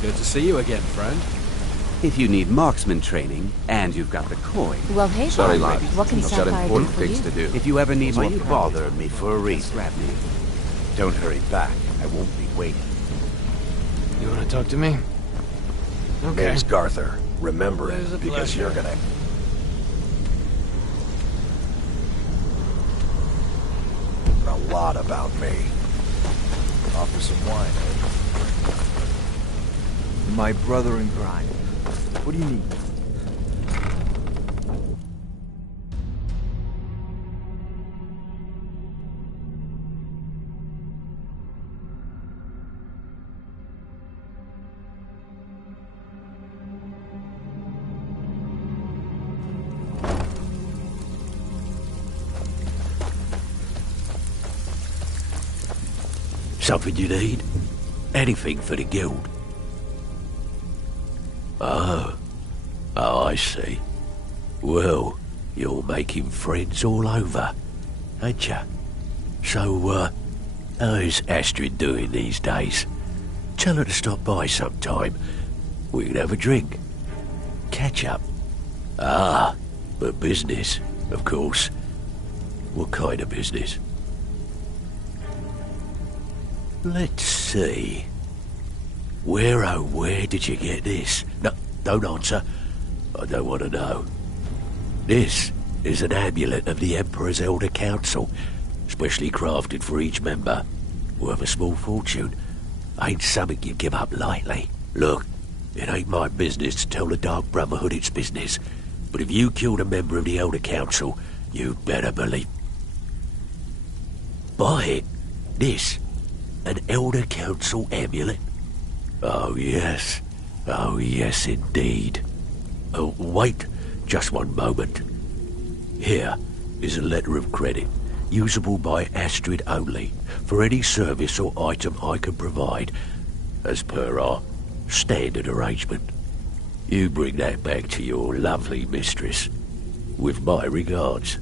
Good to see you again, friend. If you need marksman training, and you've got the coin... Well, hey, Sorry, Bob. lad. What can I've got Sapphire do important for things you? to do. If you ever need Why more you practice, bothering me for a just reason? grab me. Don't hurry back. I won't be waiting. You want to talk to me? Okay. Name's Garther. Remember There's a it, because pleasure. you're gonna... A lot about me. Offer some wine, eh? My brother in crime. What do you need? Something you need? Anything for the guild? Oh, I see. Well, you're making friends all over, ain't ya? So, how's Astrid doing these days? Tell her to stop by sometime. We can have a drink. Catch up. Ah, but business, of course. What kind of business? Let's see. Where, oh, where did you get this? No, don't answer. I don't want to know. This is an amulet of the Emperor's Elder Council, specially crafted for each member. Worth a small fortune. Ain't something you give up lightly. Look, it ain't my business to tell the Dark Brotherhood its business, but if you killed a member of the Elder Council, you'd better believe... Buy it. This. An Elder Council amulet? Oh, yes. Oh, yes, indeed. Oh, wait just one moment. Here is a letter of credit, usable by Astrid only, for any service or item I can provide, as per our standard arrangement. You bring that back to your lovely mistress, with my regards.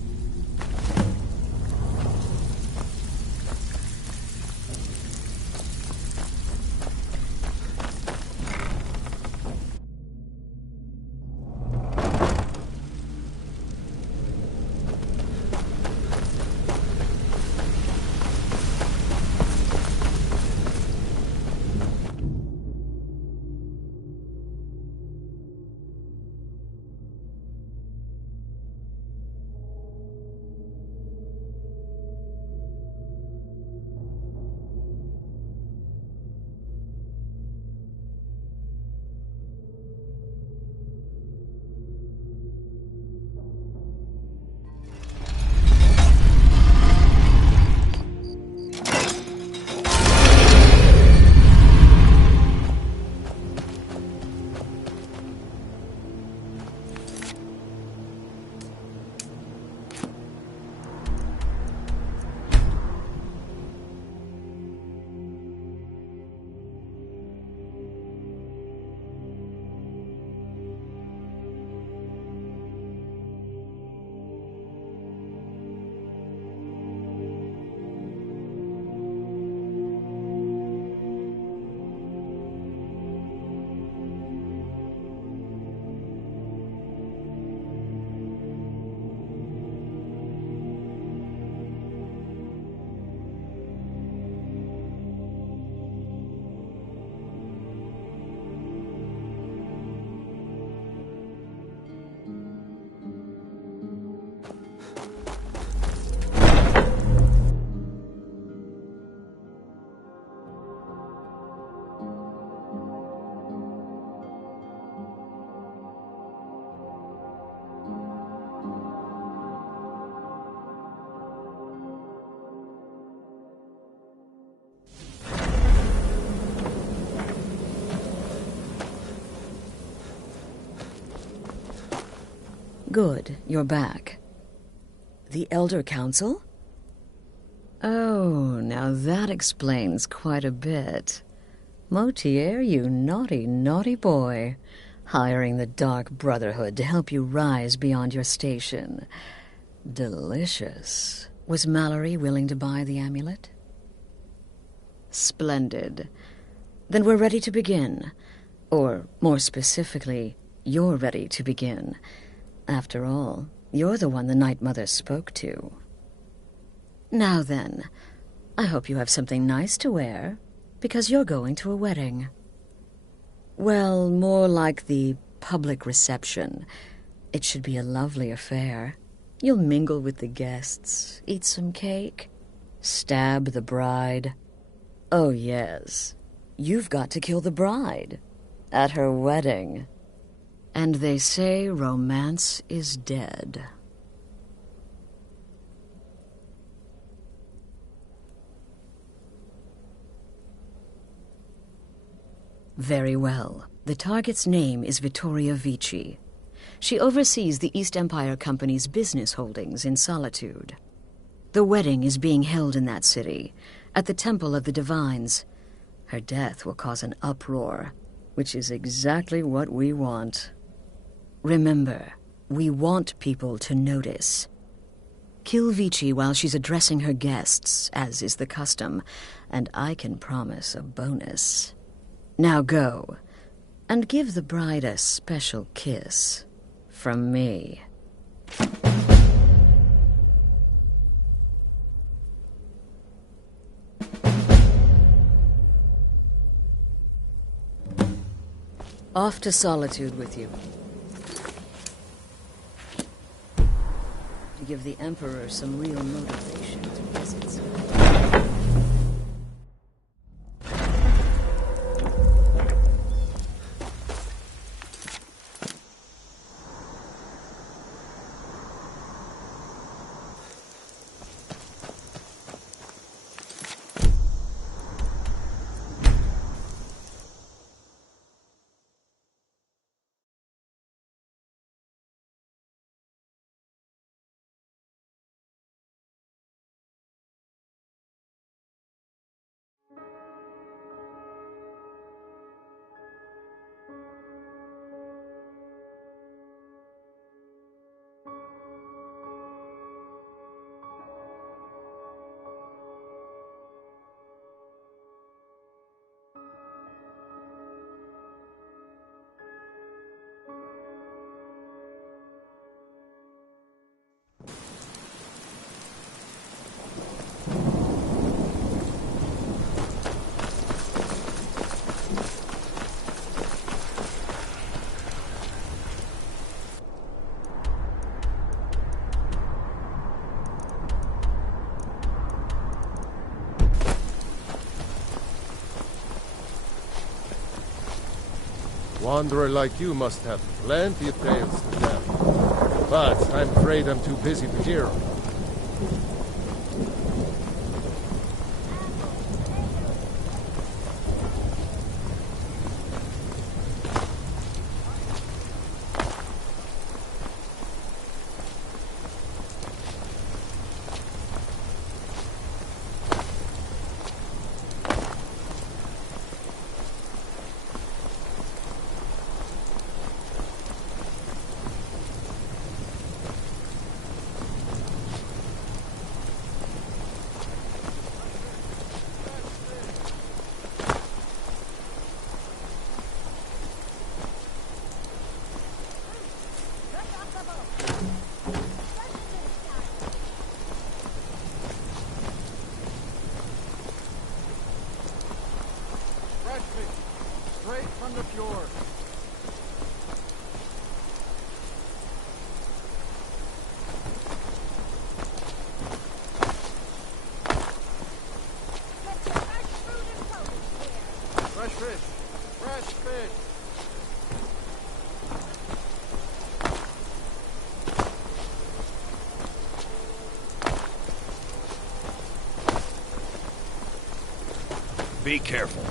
Good, you're back. The Elder Council? Oh, now that explains quite a bit. Motier, you naughty, naughty boy. Hiring the Dark Brotherhood to help you rise beyond your station. Delicious. Was Mallory willing to buy the amulet? Splendid. Then we're ready to begin. Or, more specifically, you're ready to begin. After all, you're the one the Night Mother spoke to. Now then, I hope you have something nice to wear, because you're going to a wedding. Well, more like the public reception. It should be a lovely affair. You'll mingle with the guests, eat some cake, stab the bride. Oh yes, you've got to kill the bride at her wedding. And they say romance is dead. Very well. The target's name is Vittoria Vici. She oversees the East Empire Company's business holdings in Solitude. The wedding is being held in that city, at the Temple of the Divines. Her death will cause an uproar, which is exactly what we want. Remember, we want people to notice. Kill Vici while she's addressing her guests, as is the custom, and I can promise a bonus. Now go, and give the bride a special kiss from me. Off to Solitude with you. To give the Emperor some real motivation to visit. Wanderer like you must have plenty of tales to tell. But I'm afraid I'm too busy to hear 'em. Straight from the fjord. Fresh fish. Fresh fish. Be careful.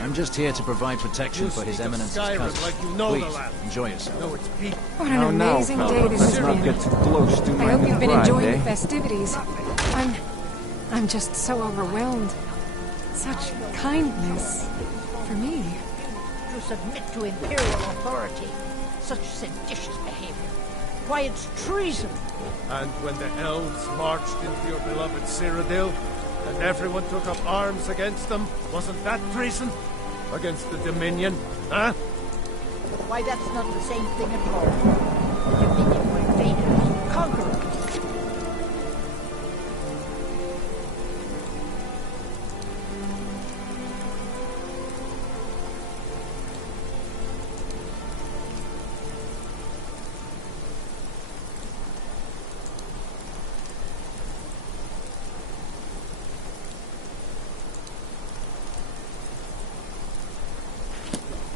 I'm just here to provide protection for His Eminence's Skyrim cousin. like you know the Please, land. enjoy yourself. No, it's people. What an amazing day this has Not been. get too close to I my hope new you've been bride, enjoying eh? the festivities. I'm just so overwhelmed. Such kindness for me. to submit to Imperial authority. Such seditious behavior. Why, it's treason. And when the elves marched into your beloved Cyrodiil, and everyone took up arms against them, wasn't that treason? Against the Dominion, huh? Why, that's not the same thing at all. The Dominion were invaders, conquerors.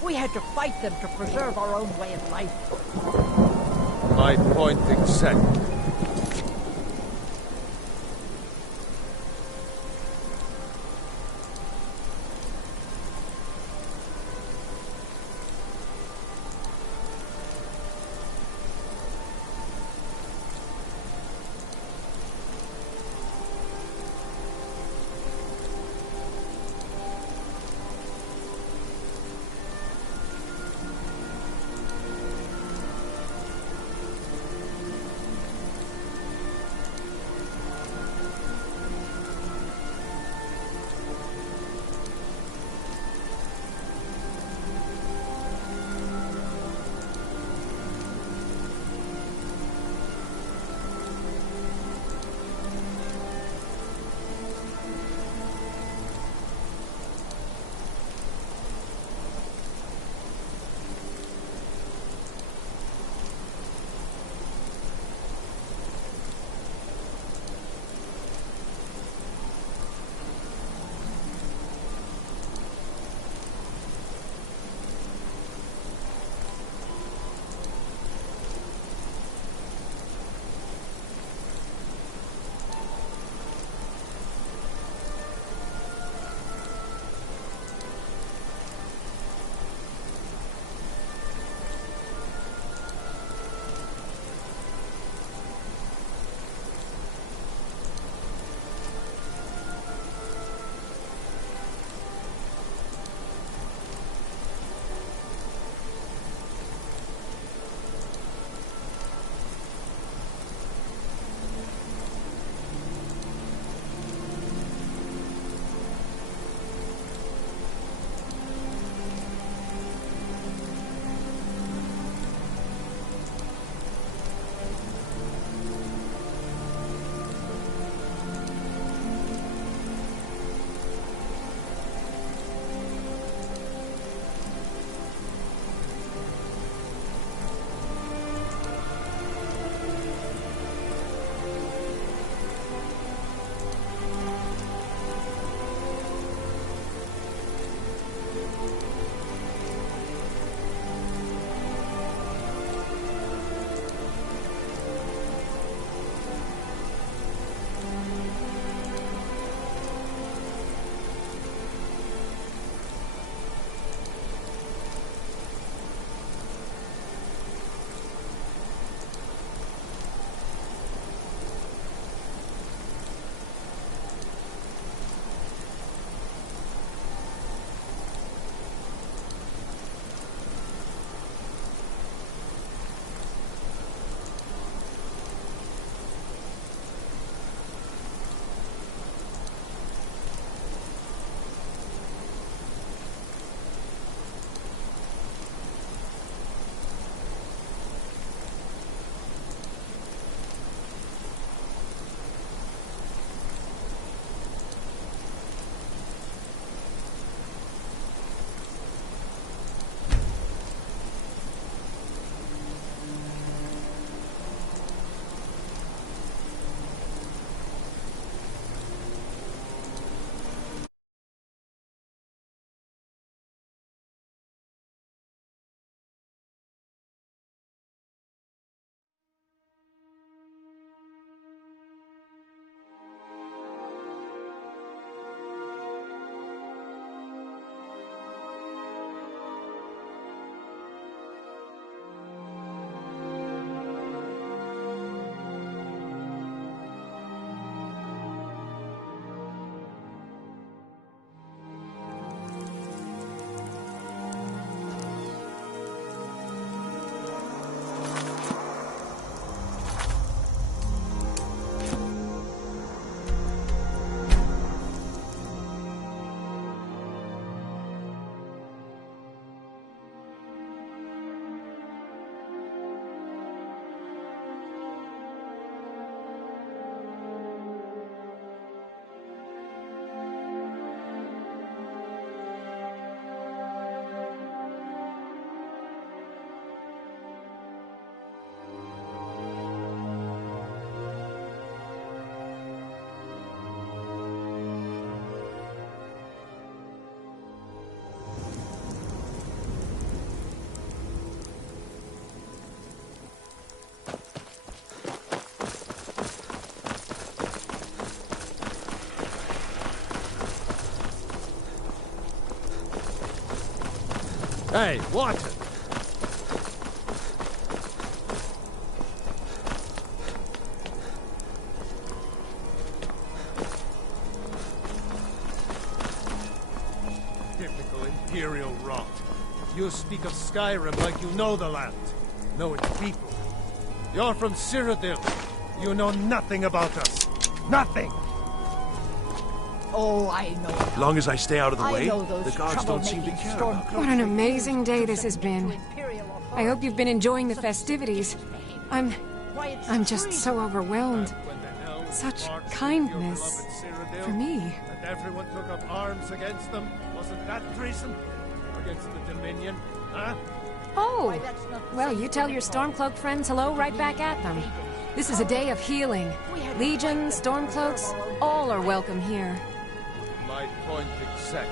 We had to fight them to preserve our own way of life. My point exactly. Hey, watch it! Typical Imperial rot. You speak of Skyrim like you know the land. Know its people. You're from Cyrodiil. You know nothing about us. Nothing! Oh, I know. Long as I stay out of the I way, know those the guards don't seem to care about me. What an amazing day this has been. I hope you've been enjoying the festivities. I'm just so overwhelmed. Such kindness for me. And everyone took up arms against them. Wasn't that treason? Against the Dominion, huh? Oh, well, you tell your Stormcloak friends hello right back at them. This is a day of healing. Legion, Stormcloaks, all are welcome here. My point exact.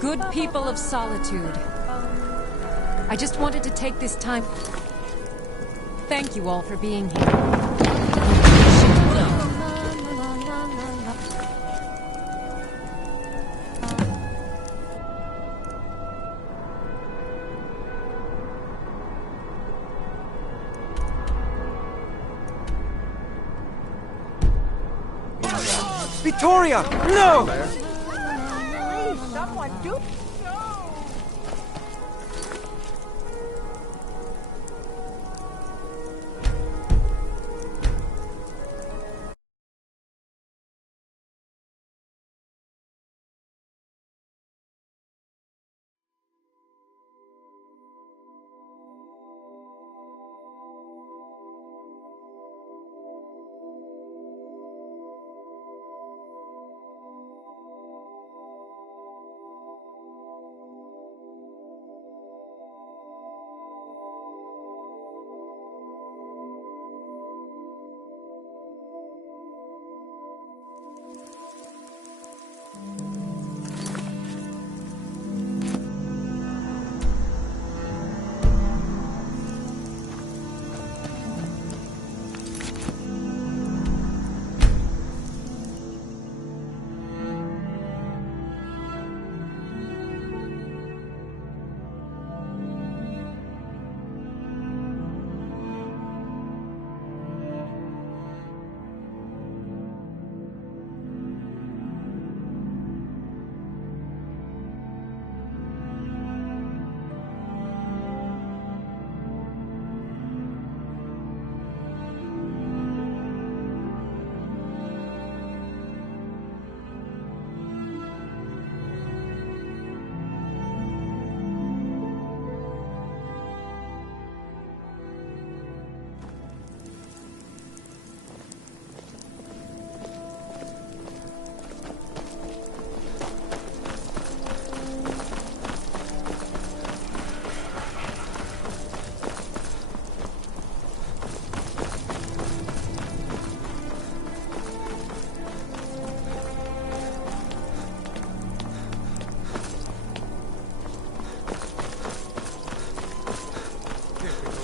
Good people of Solitude. I just wanted to take this time. Thank you all for being here. Victoria! No! Please, someone do...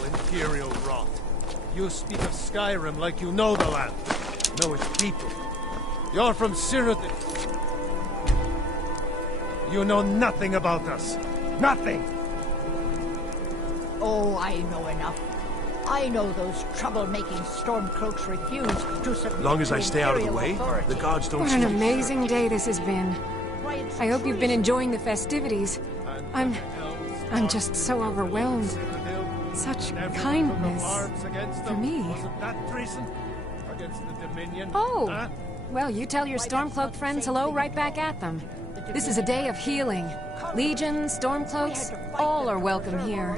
Imperial rot. You speak of Skyrim like you know the land. Know its people. You're from Cyrodiil. You know nothing about us. Nothing! Oh, I know enough. I know those troublemaking Stormcloaks refuse to submit Long as to I stay out of the Imperial way, authority. the guards don't What seem an to care. amazing day this has been. I hope you've been enjoying the festivities. I'm I'm just so overwhelmed. Such kindness for me. Wasn't that treason against the Dominion? Oh, Huh? well, you tell your Stormcloak friends hello right back at them. This is a day of healing. Legion, Stormcloaks, all are welcome here.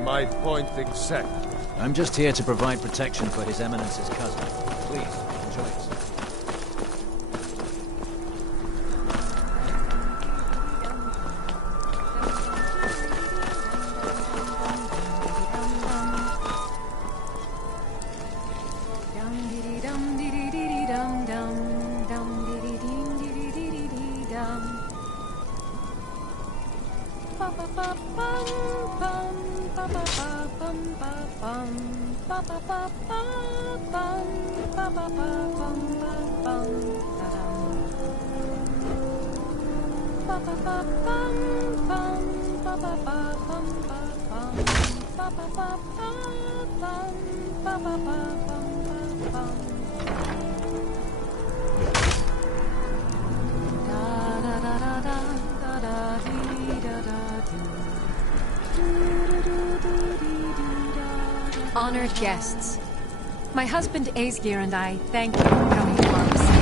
My point exact. I'm just here to provide protection for His Eminence's cousin. Please, enjoy it. Honored guests, my husband Aesgeir and I thank you for coming to our reception.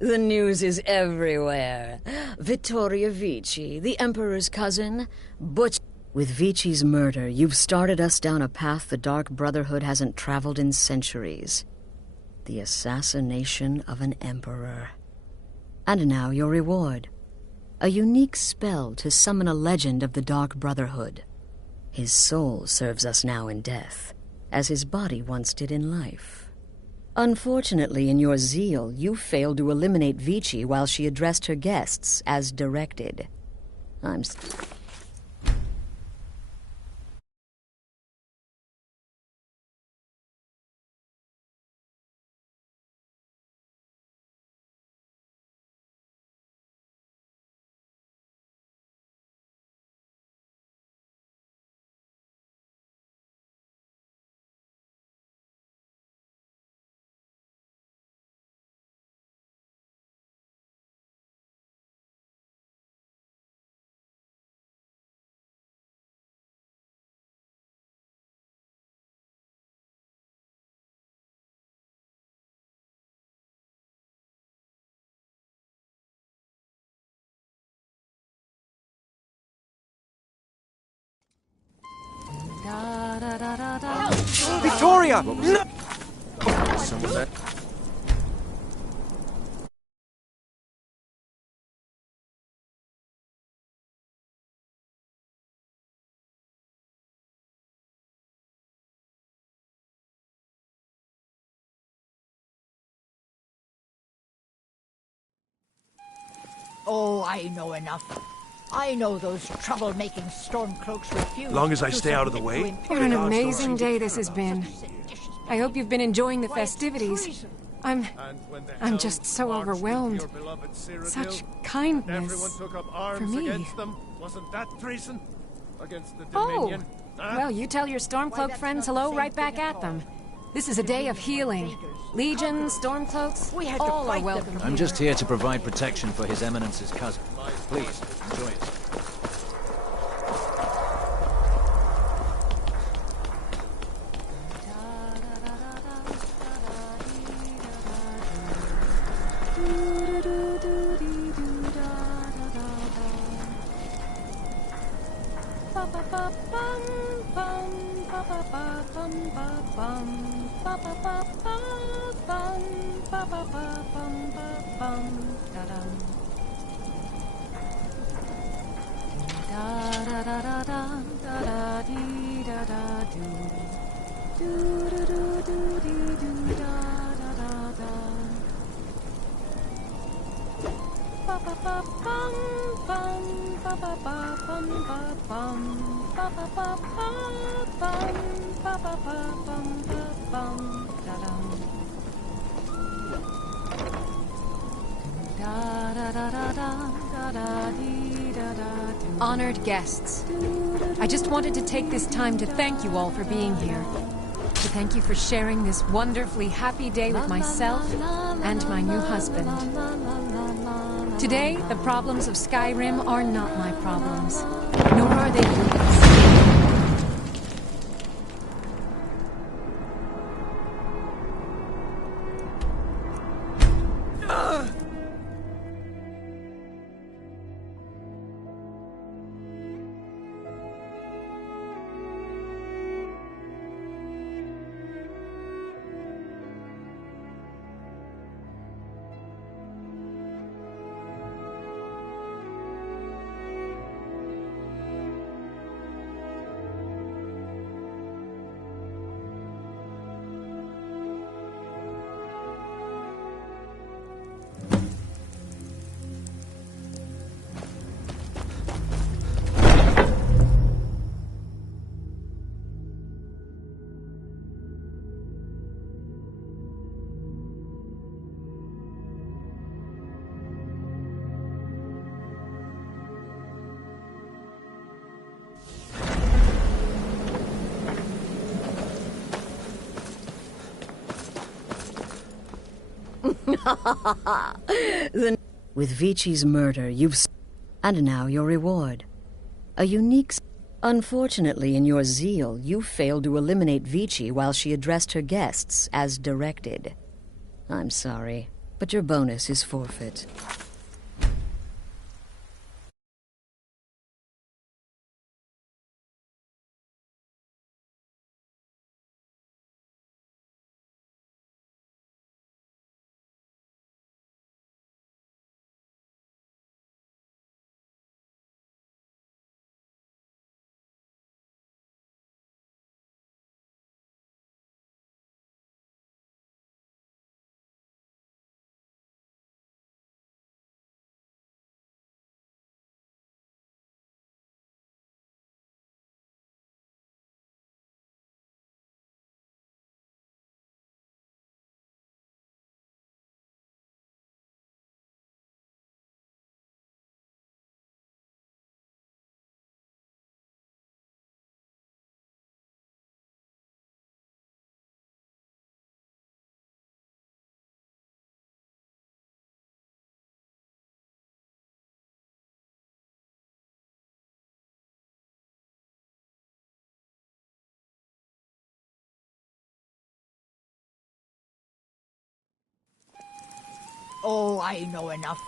The news is everywhere. Vittoria Vici, the Emperor's cousin, With Vici's murder, you've started us down a path the Dark Brotherhood hasn't traveled in centuries. The assassination of an Emperor. And now your reward. A unique spell to summon a legend of the Dark Brotherhood. His soul serves us now in death, as his body once did in life. Unfortunately, in your zeal, you failed to eliminate Vici while she addressed her guests as directed. Victoria! No! Oh, I know enough. I know those trouble-making Stormcloaks refuse. Long as I stay out of the way. What an amazing day this has been. I hope you've been enjoying the festivities. I'm just so overwhelmed. Such kindness for me. Wasn't that treason against the Oh, Dominion? well, you tell your Stormcloak friends hello right back at them. This is a day of healing. Legion, Stormcloaks, all are welcome here. I'm just here to provide protection for His Eminence's cousin. Please, enjoy it. Honored guests, I just wanted to take this time to thank you all for being here. To thank you for sharing this wonderfully happy day with myself and my new husband. Today, the problems of Skyrim are not my problems, nor are they yours. With Vichi's murder, and now your reward. A unique... Unfortunately, in your zeal, you failed to eliminate Vici while she addressed her guests as directed. I'm sorry, but your bonus is forfeit. Oh, I know enough.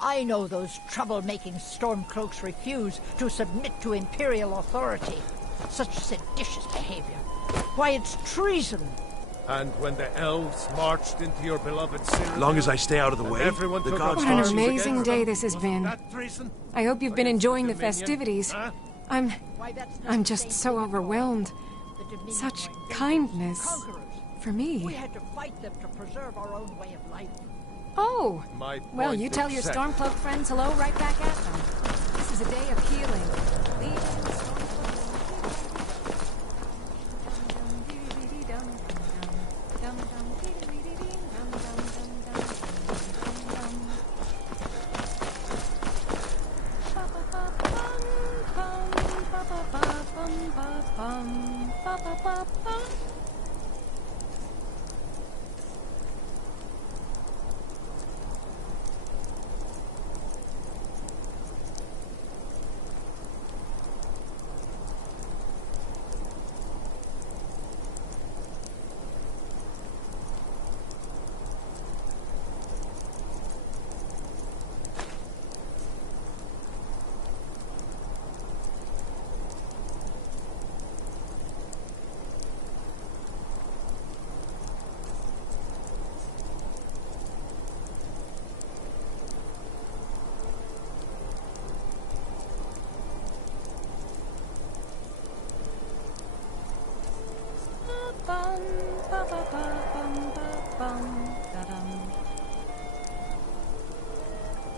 I know those trouble-making Stormcloaks refuse to submit to Imperial authority. Such seditious behavior. Why, it's treason. And when the elves marched into your beloved Cyrodiil... Long as I stay out of the way, everyone the took gods up What an arms amazing against day them. this has been. That treason? I hope you've been enjoying the festivities. Huh? I'm Why, that's not I'm the just same so thing at all. overwhelmed. The Dominion Such were invaders, kindness conquerors. for We me. had to fight them to preserve our own way of life. Oh, My well, point you tell your exactly. Stormcloak friends hello right back at them. This is a day of healing. Legion,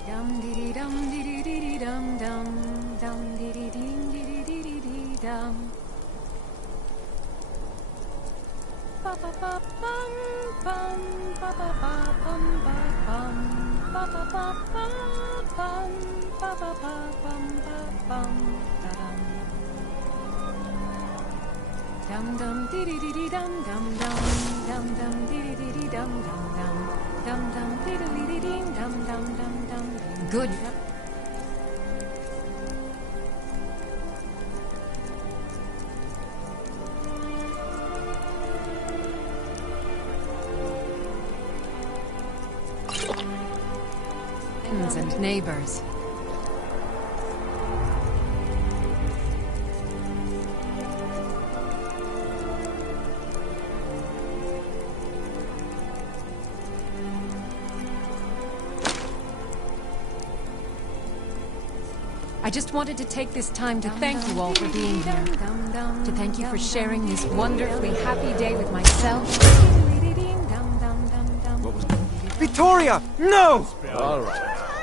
Dum dee dum dee dee dum dum dee dee dum. Ba ba ba bum bum ba ba ba bum ba bum ba ba ba bum ba ba ba bum ba bum dum dum dee dee dum dum dum dee dee dum dum dee dee dum. Good. Friends and neighbors. I just wanted to take this time to thank you all for being here. To thank you for sharing this wonderfully happy day with myself. Victoria! No! All right.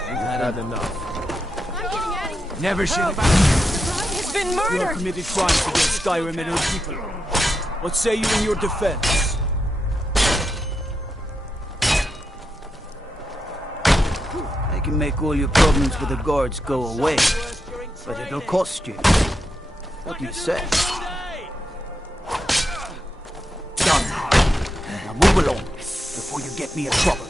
You've had enough. I'm getting out of here. Never should have... He's been You have murdered! committed crimes against Skyrim and her people. What say you in your defense? I can make all your problems with the guards go away, but it'll cost you. What do you say? Done. Now move along before you get me in trouble.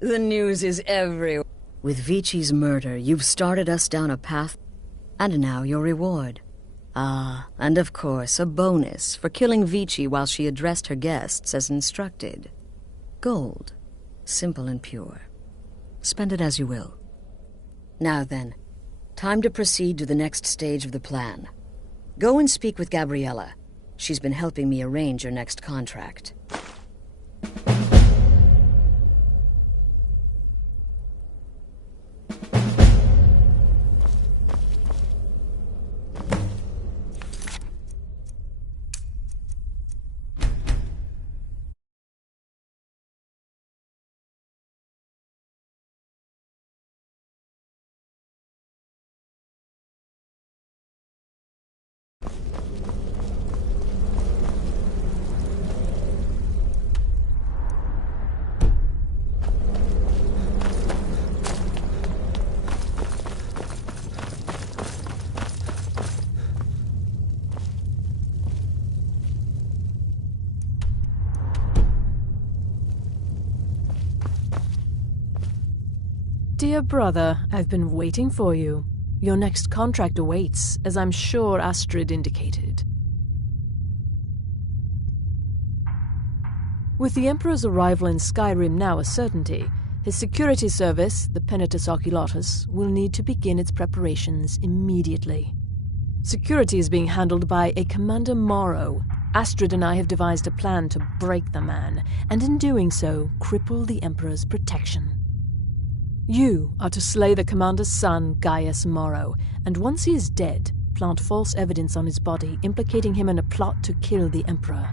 The news is everywhere. With Vici's murder, you've started us down a path, and now your reward. Ah, and of course, a bonus for killing Vici while she addressed her guests as instructed. Gold. Simple and pure. Spend it as you will. Now then, time to proceed to the next stage of the plan. Go and speak with Gabriella. She's been helping me arrange your next contract. Dear brother, I've been waiting for you. Your next contract awaits, as I'm sure Astrid indicated. With the Emperor's arrival in Skyrim now a certainty, his security service, the Penitus Oculatus, will need to begin its preparations immediately. Security is being handled by a Commander Morrow. Astrid and I have devised a plan to break the man, and in doing so, cripple the Emperor's protection. You are to slay the commander's son, Gaius Morrow, and once he is dead, plant false evidence on his body implicating him in a plot to kill the Emperor.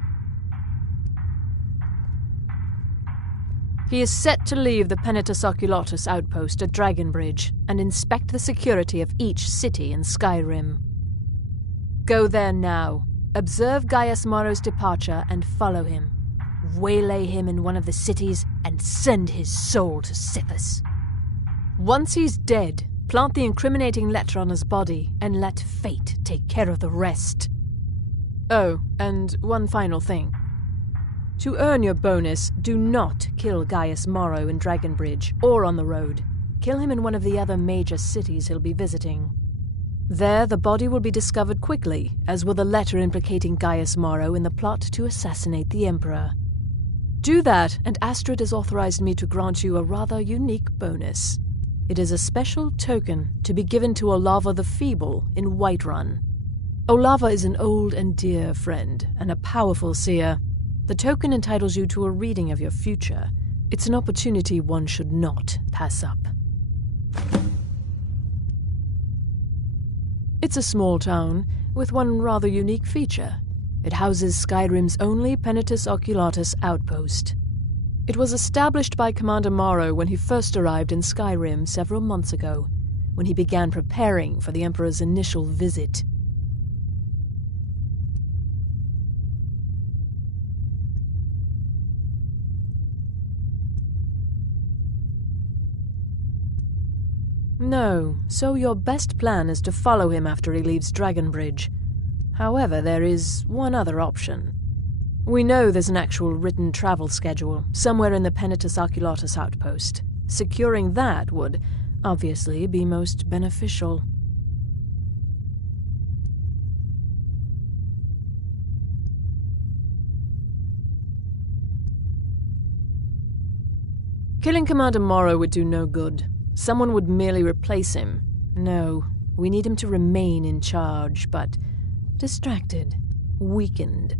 He is set to leave the Penitus Oculatus outpost at Dragonbridge and inspect the security of each city in Skyrim. Go there now, observe Gaius Morrow's departure and follow him. Waylay him in one of the cities and send his soul to Sithis. Once he's dead, plant the incriminating letter on his body and let fate take care of the rest. Oh, and one final thing. To earn your bonus, do not kill Gaius Morrow in Dragonbridge or on the road. Kill him in one of the other major cities he'll be visiting. There, the body will be discovered quickly, as will the letter implicating Gaius Morrow in the plot to assassinate the Emperor. Do that, and Astrid has authorized me to grant you a rather unique bonus. It is a special token to be given to Olava the Feeble in Whiterun. Olava is an old and dear friend, and a powerful seer. The token entitles you to a reading of your future. It's an opportunity one should not pass up. It's a small town, with one rather unique feature. It houses Skyrim's only Penitus Oculatus outpost. It was established by Commander Morrow when he first arrived in Skyrim several months ago, when he began preparing for the Emperor's initial visit. No, so your best plan is to follow him after he leaves Dragonbridge. However, there is one other option. We know there's an actual written travel schedule somewhere in the Penitus Oculatus outpost. Securing that would, obviously, be most beneficial. Killing Commander Morrow would do no good. Someone would merely replace him. No, we need him to remain in charge, but distracted, weakened.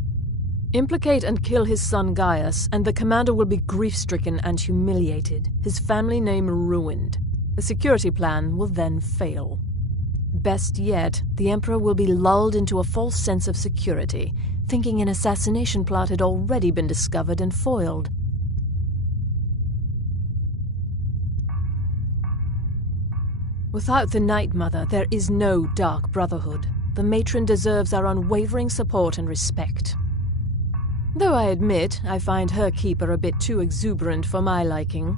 Implicate and kill his son Gaius, and the commander will be grief-stricken and humiliated, his family name ruined. The security plan will then fail. Best yet, the Emperor will be lulled into a false sense of security, thinking an assassination plot had already been discovered and foiled. Without the Night Mother, there is no Dark Brotherhood. The matron deserves our unwavering support and respect. Though I admit, I find her keeper a bit too exuberant for my liking.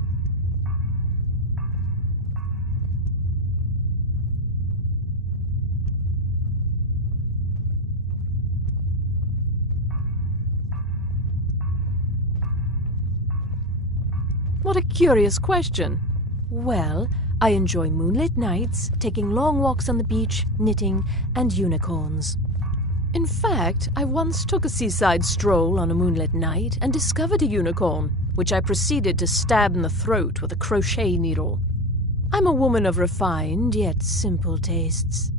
What a curious question. Well, I enjoy moonlit nights, taking long walks on the beach, knitting, and unicorns. In fact, I once took a seaside stroll on a moonlit night and discovered a unicorn, which I proceeded to stab in the throat with a crochet needle. I'm a woman of refined yet simple tastes.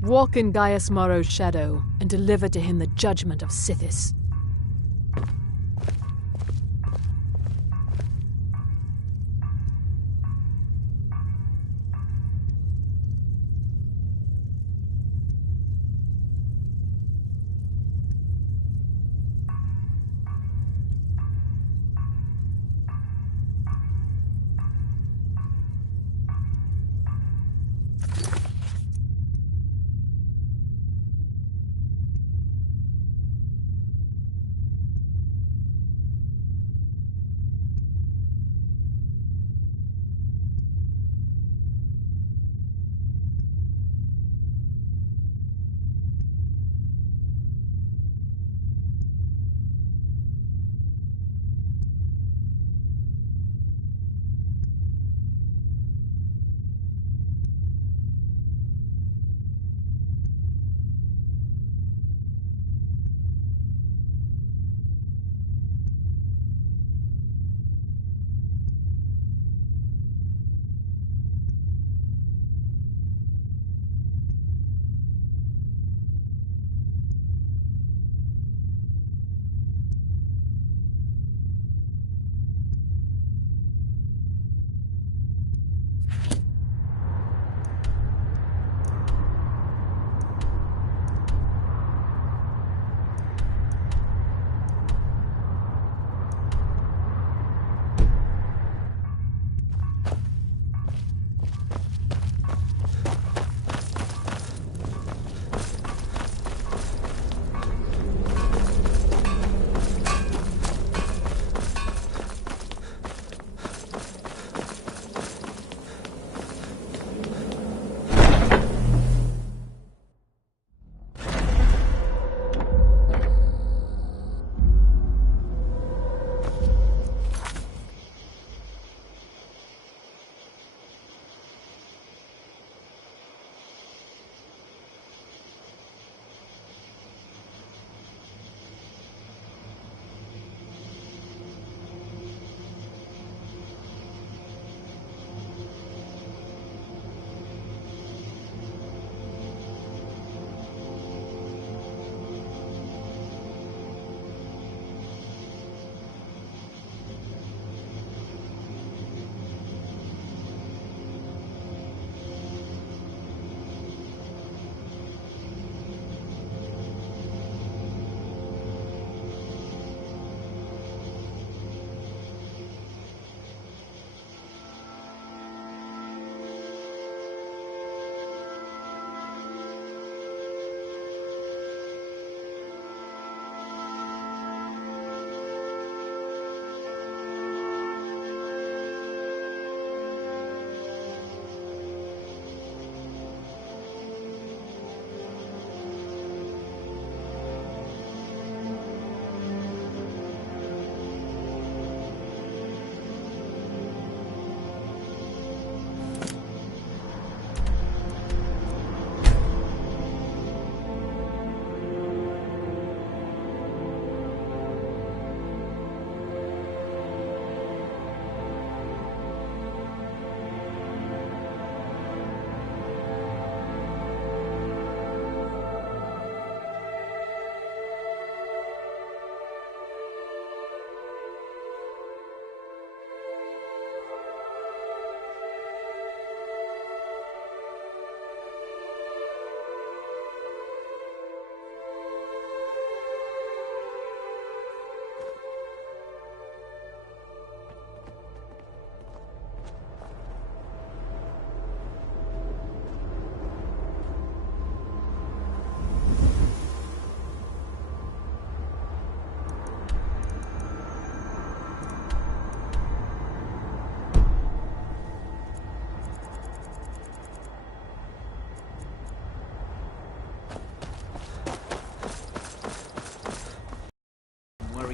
Walk in Gaius Morrow's shadow and deliver to him the judgment of Sithis.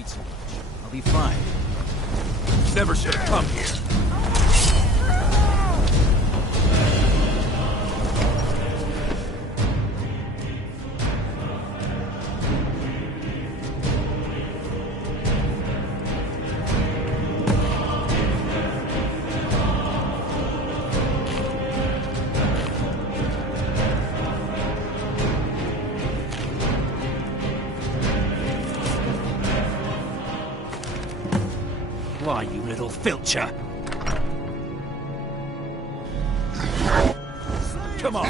eat so much. I'll be fine. Never should have come here. Why, you little filcher? Come on!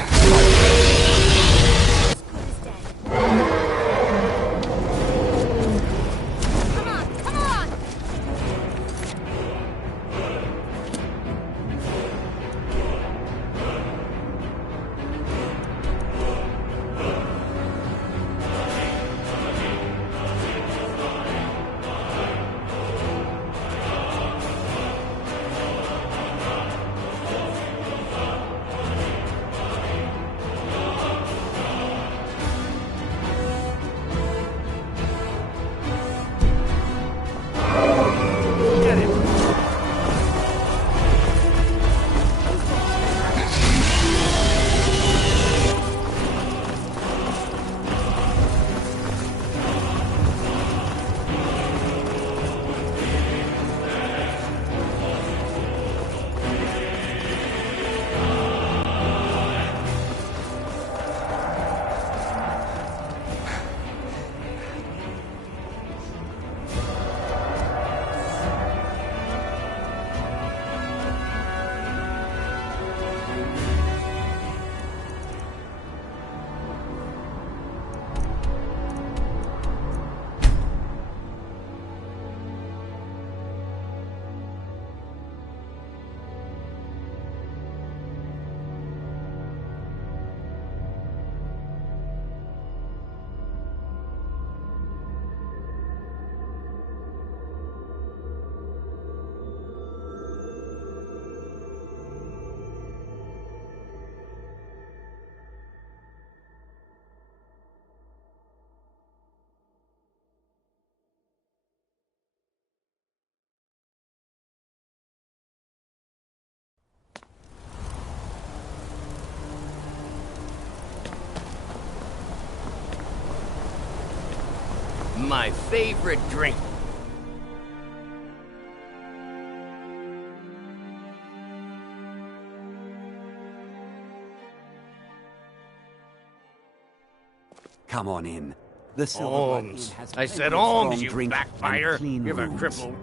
My favorite drink. Come on in. The Alms. I said alms, you backbiter. You're a cripple.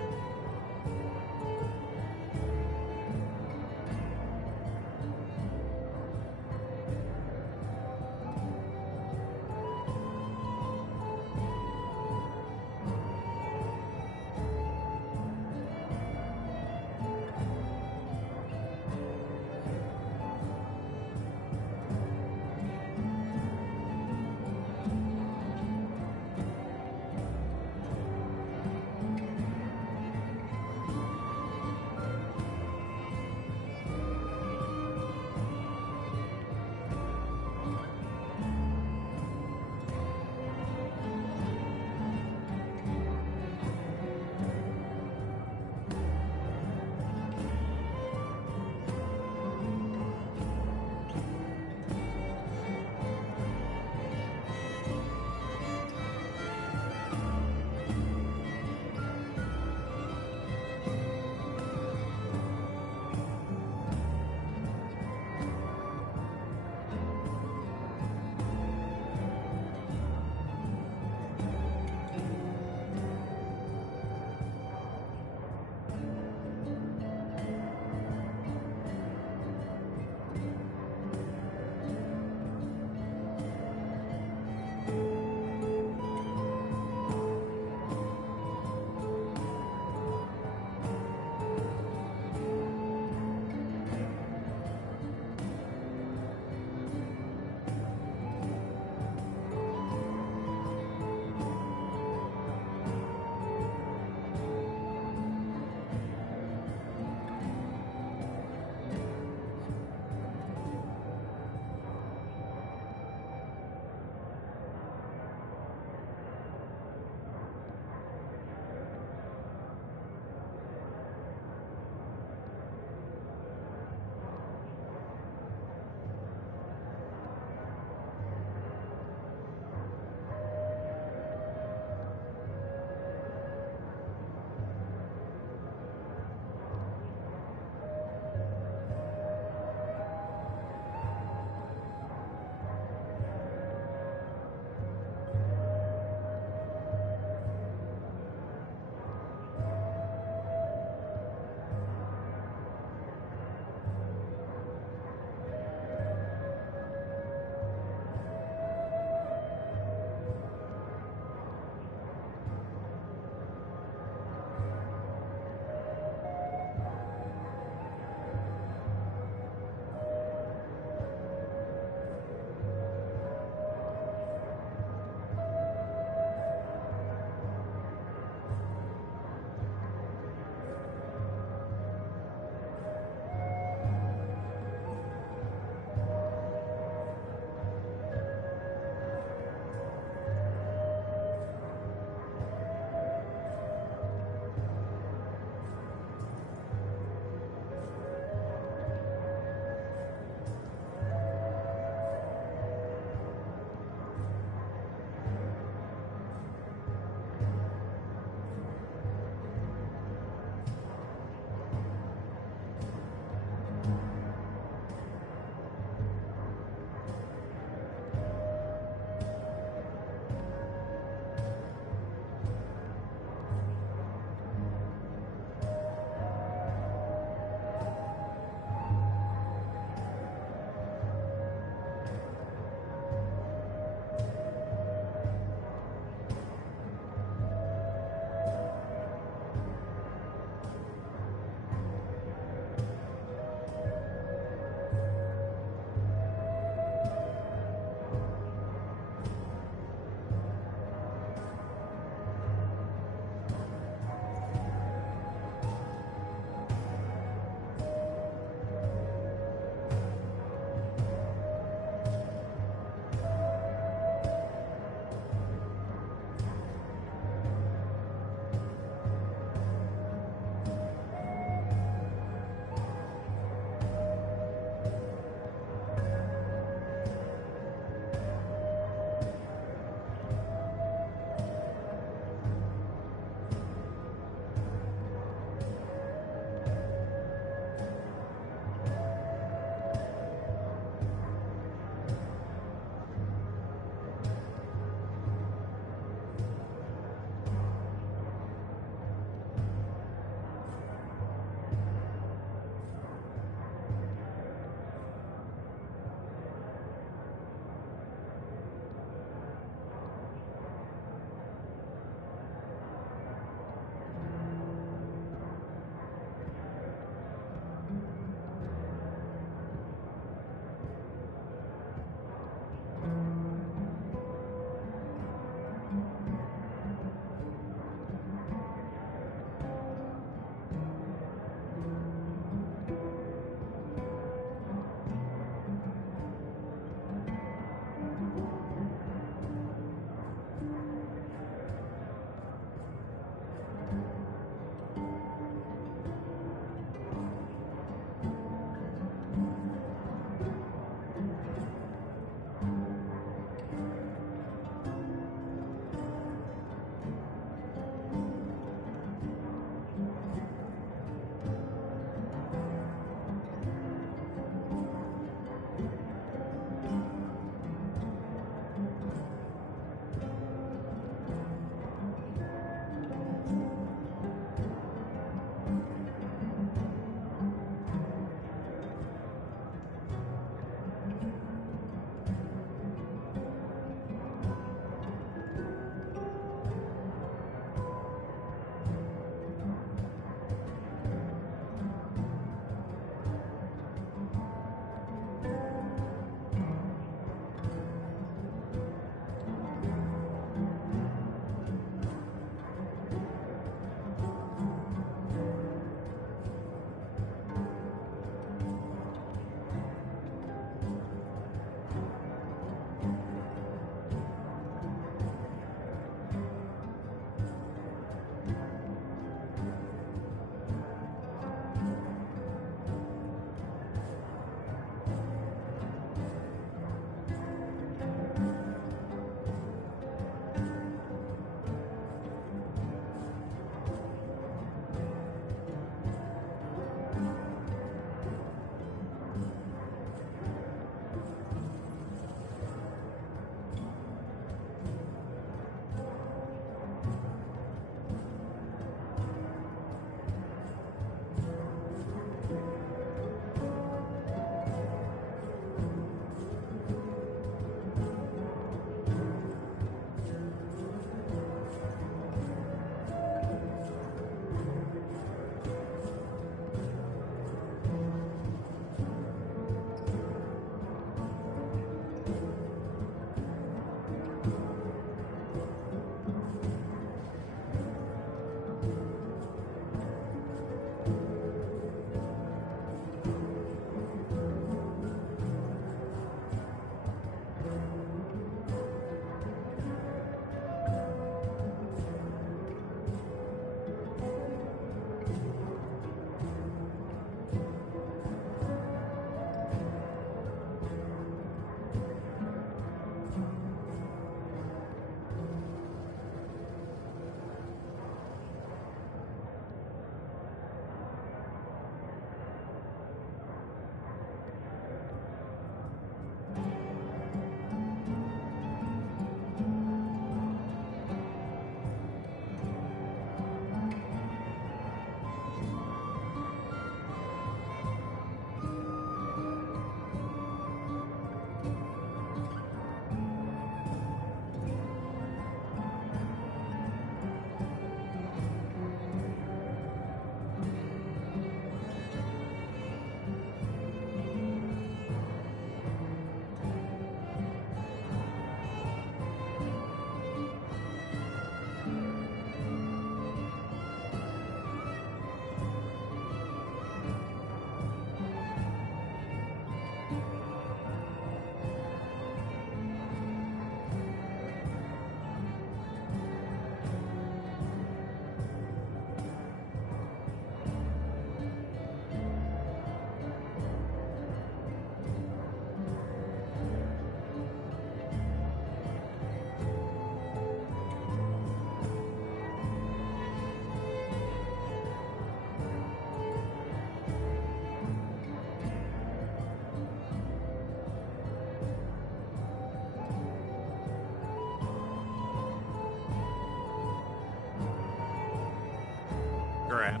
Crap.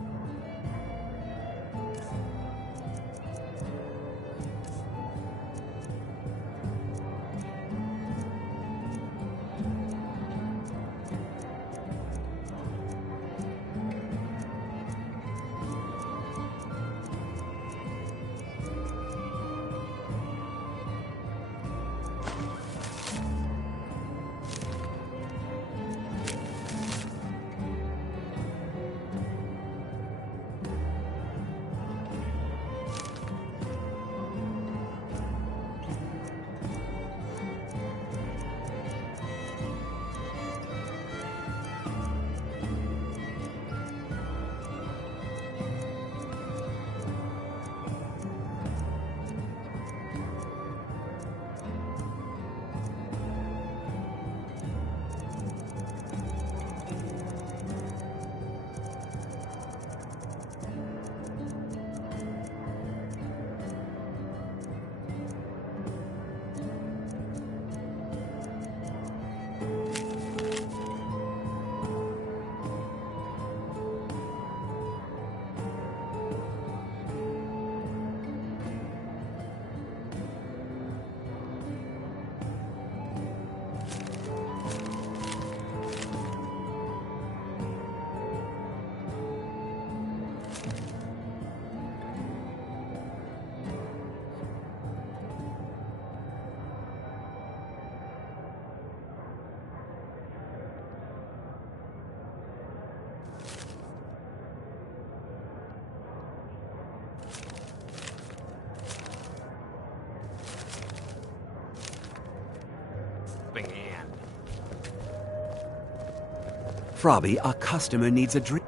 Frobby, our customer needs a drink.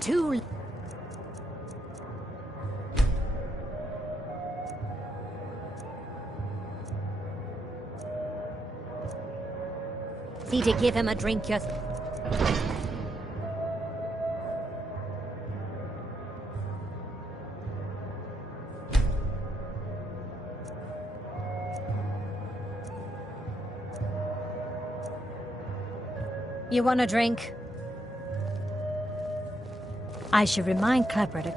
Too. Need to give him a drink, yes. You want a drink? I should remind Klepper to...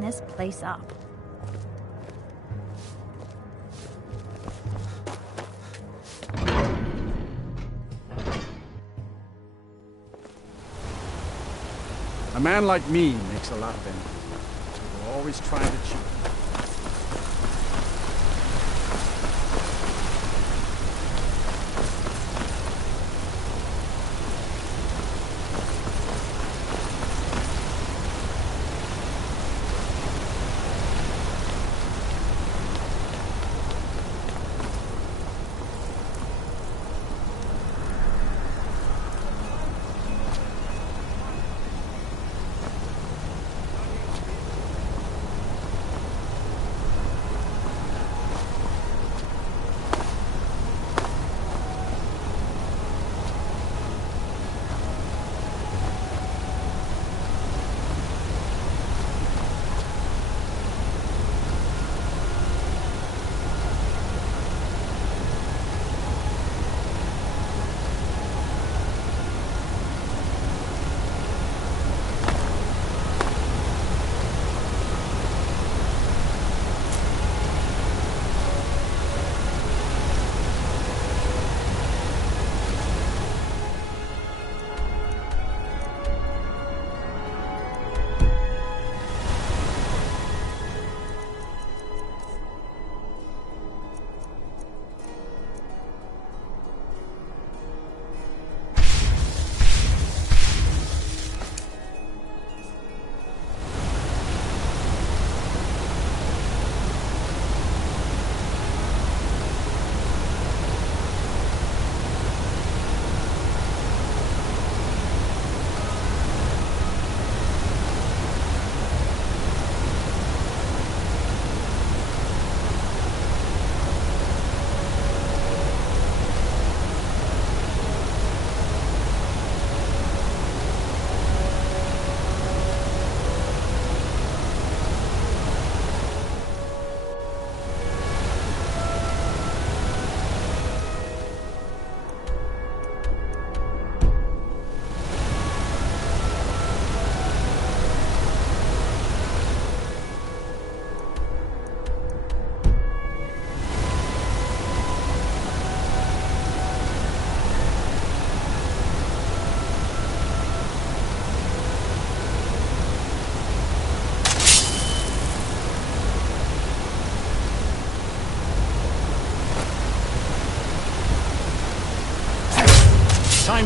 This place up. A man like me makes a lot of enemies. We're always trying to cheat.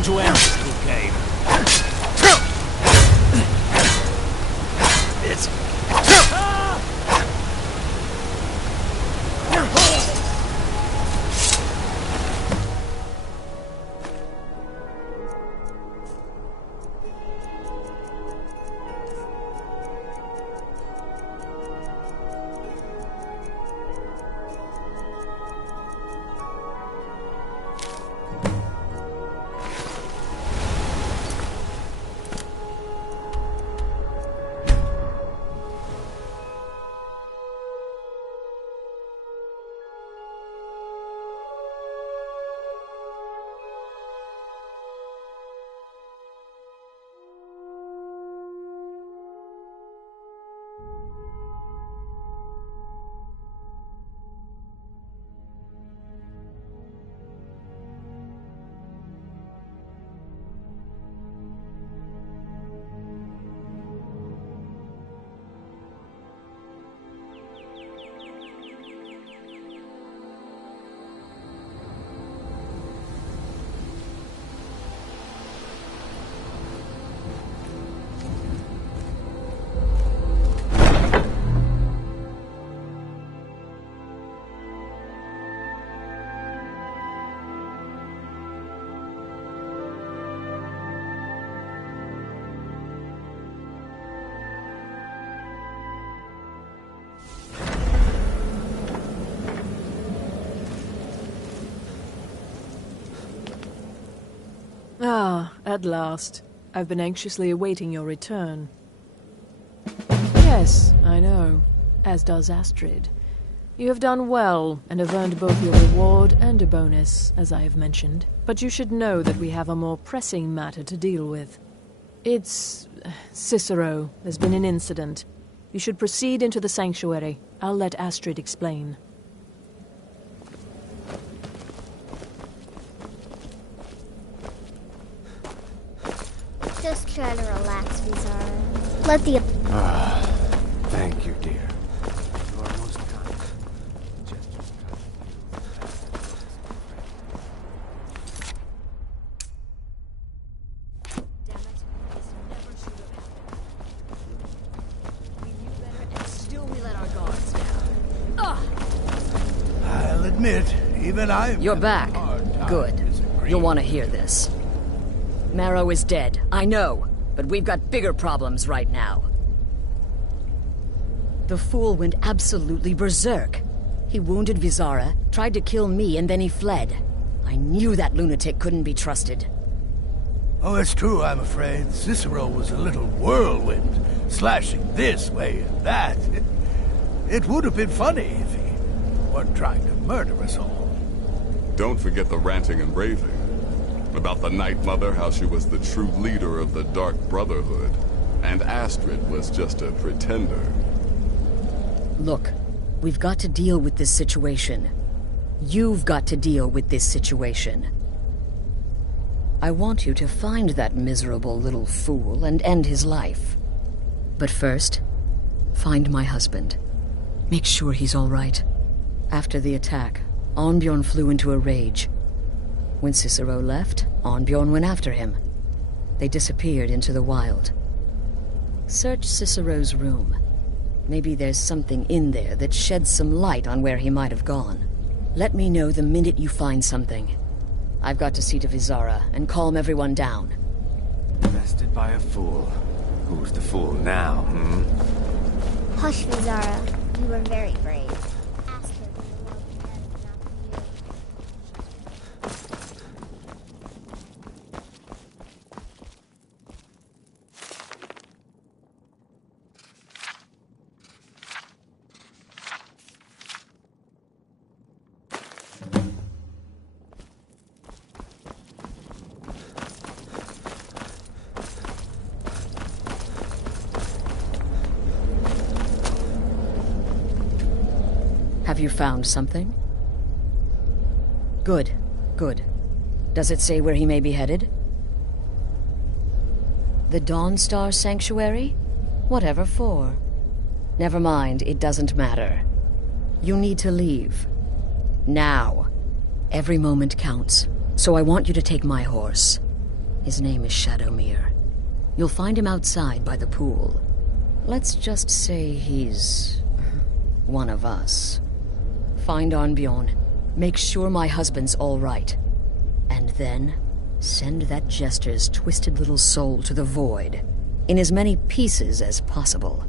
to end this little game. It's... Ah, at last. I've been anxiously awaiting your return. Yes, I know. As does Astrid. You have done well, and have earned both your reward and a bonus, as I have mentioned. But you should know that we have a more pressing matter to deal with. It's... Cicero. There's been an incident. You should proceed into the sanctuary. I'll let Astrid explain. Just try to relax, Vizara. Let the... Thank you, dear. You are most kind. Damn it. This never should have happened. We knew better, and still we let our guards down. Ugh! I'll admit, even I... You're back. Good. You'll want to hear this. Marrow is dead, I know, but we've got bigger problems right now. The fool went absolutely berserk. He wounded Vizara, tried to kill me, and then he fled. I knew that lunatic couldn't be trusted. Oh, it's true, I'm afraid. Cicero was a little whirlwind, slashing this way and that. It would have been funny if he weren't trying to murder us all. Don't forget the ranting and raving. About the Night Mother, how she was the true leader of the Dark Brotherhood, and Astrid was just a pretender. Look, we've got to deal with this situation. You've got to deal with this situation. I want you to find that miserable little fool and end his life. But first, find my husband. Make sure he's all right. After the attack, Arnbjorn flew into a rage. When Cicero left, Arnbjorn went after him. They disappeared into the wild. Search Cicero's room. Maybe there's something in there that sheds some light on where he might have gone. Let me know the minute you find something. I've got to see to Vizara and calm everyone down. Bested by a fool. Who's the fool now, Hush, Vizara. You were very brave. Ask her when the world is better than after you. Have you found something? Good, good. Does it say where he may be headed? The Dawnstar Sanctuary? Whatever for. Never mind, it doesn't matter. You need to leave. Now. Every moment counts, so I want you to take my horse. His name is Shadowmere. You'll find him outside by the pool. Let's just say he's one of us. Find Arnbjorn. Make sure my husband's all right. And then send that jester's twisted little soul to the void, in as many pieces as possible.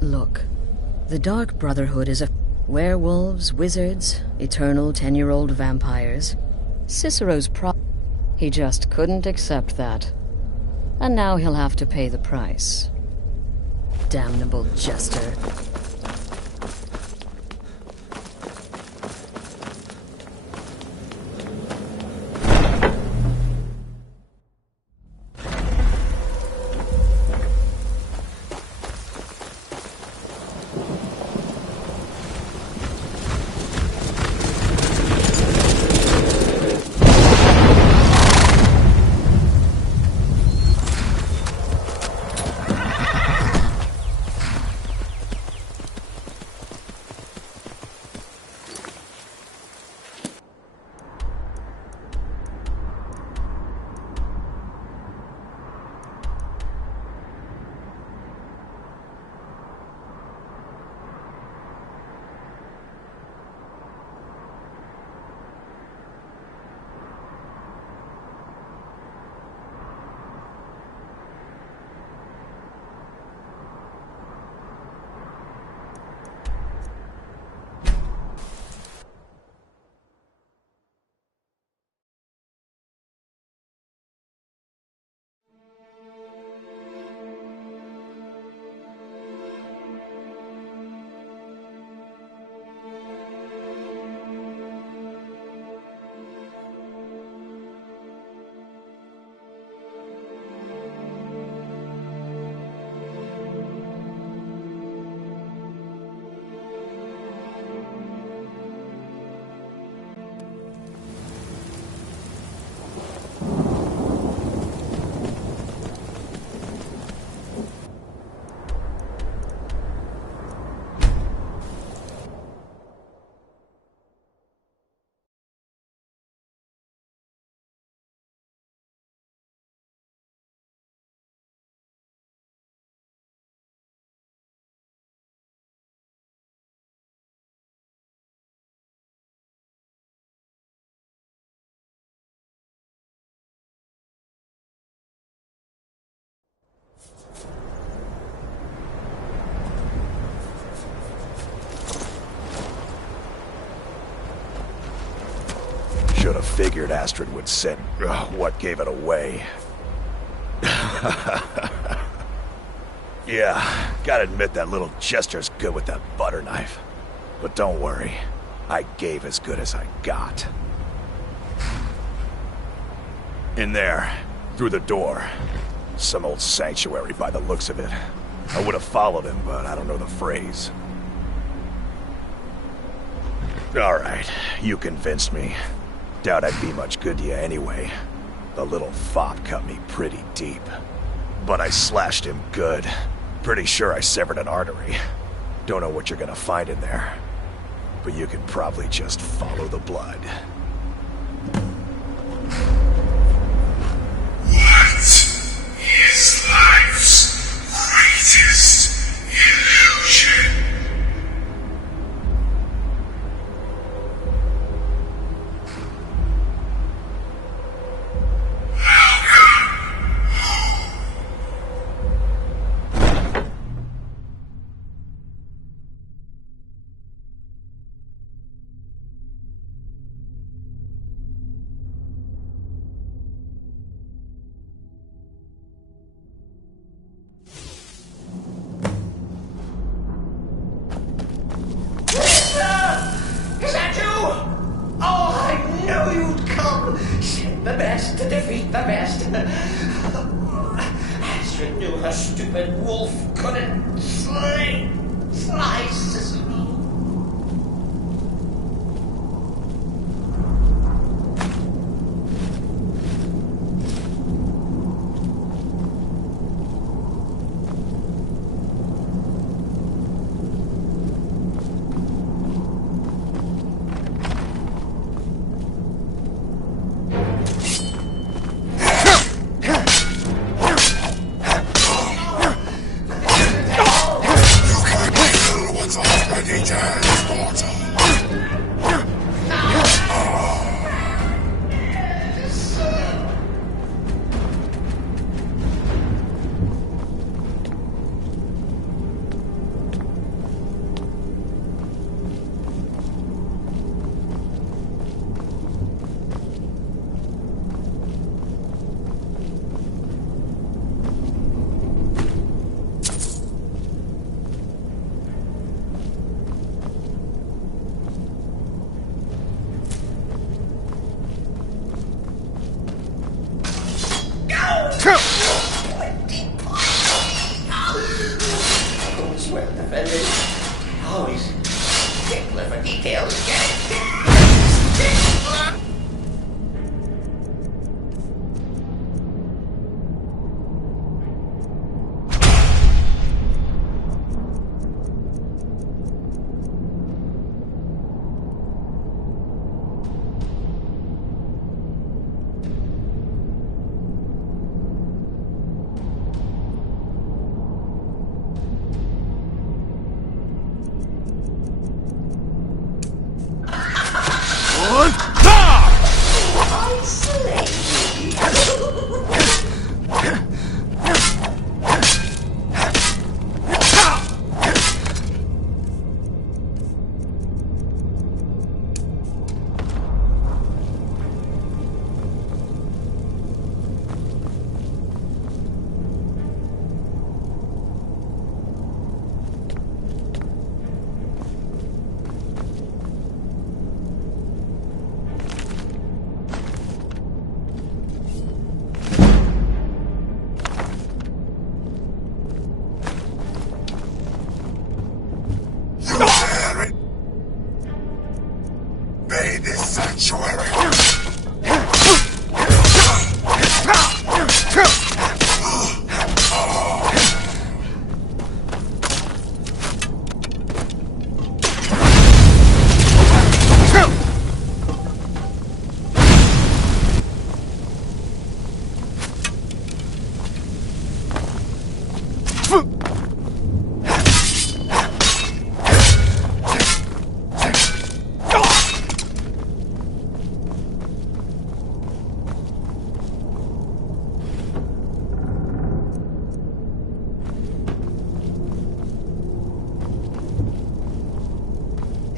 Look, the Dark Brotherhood is a werewolves, wizards, eternal 10-year-old vampires. Cicero's he just couldn't accept that. And now he'll have to pay the price. Damnable jester. Should have figured Astrid would send what gave it away. Yeah, gotta admit that little jester's good with that butter knife. But don't worry, I gave as good as I got. In there, through the door. Some old sanctuary by the looks of it. I would have followed him, but I don't know the phrase. Alright, you convinced me. Doubt I'd be much good to you anyway. The little fop cut me pretty deep. But I slashed him good. Pretty sure I severed an artery. Don't know what you're gonna find in there. But you can probably just follow the blood. What is life's greatest illusion? To defeat the best. Astrid knew her stupid wolf couldn't slice Cicero. I slay May this sanctuary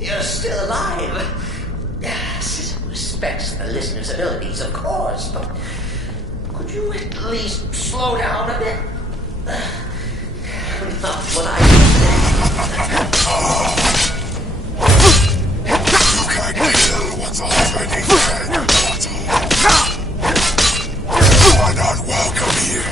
You're still alive. Citizen respects the listener's abilities, of course, but could you at least slow down a bit? Not what I You can't kill what's already dead, mortal. You are not welcome here.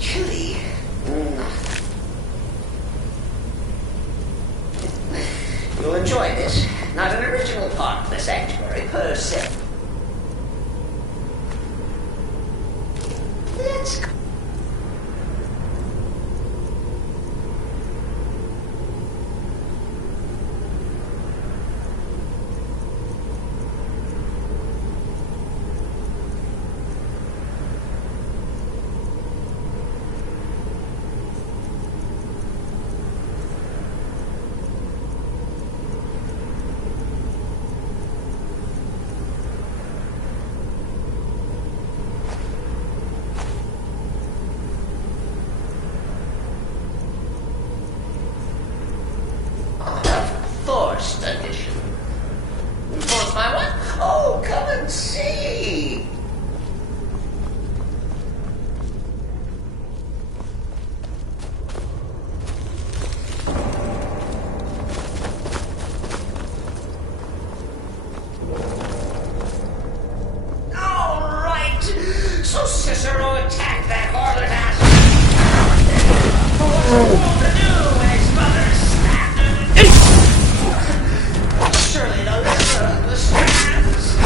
chilly. You'll enjoy this. Not an original part of the sanctuary per se. Let's go. Forced edition. Forced by what? Oh, come and see. All right. So Cicero attacked that harlot ass. What was to do when his mother stabbed him? Surely the listener understands.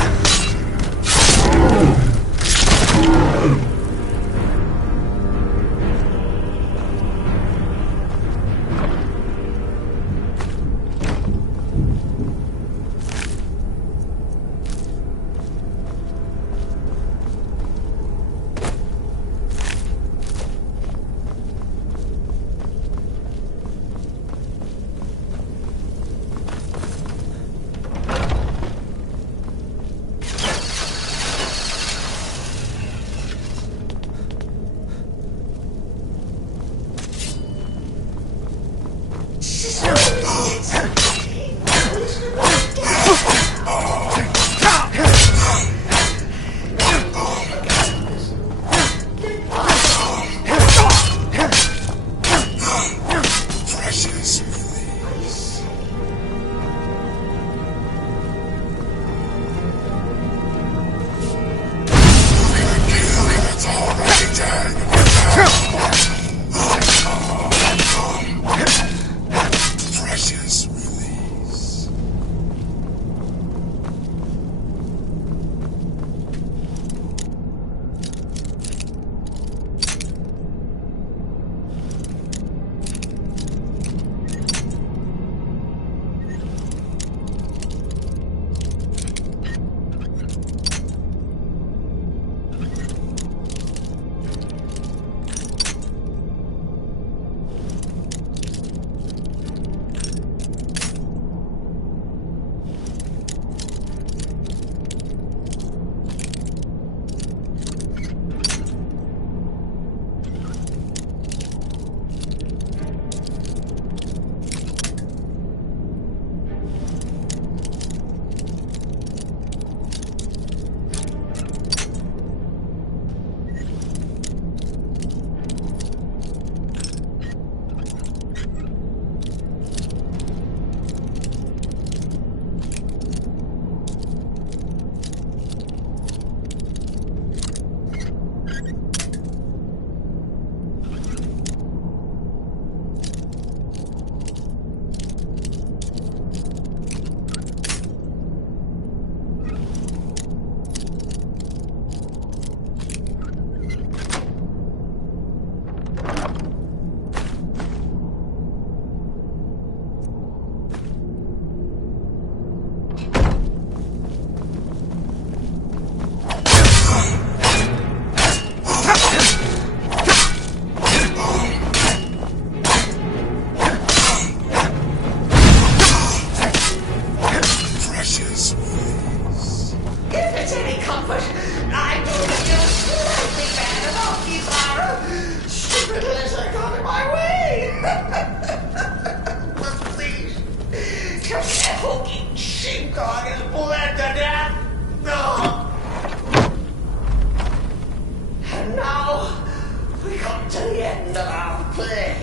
play.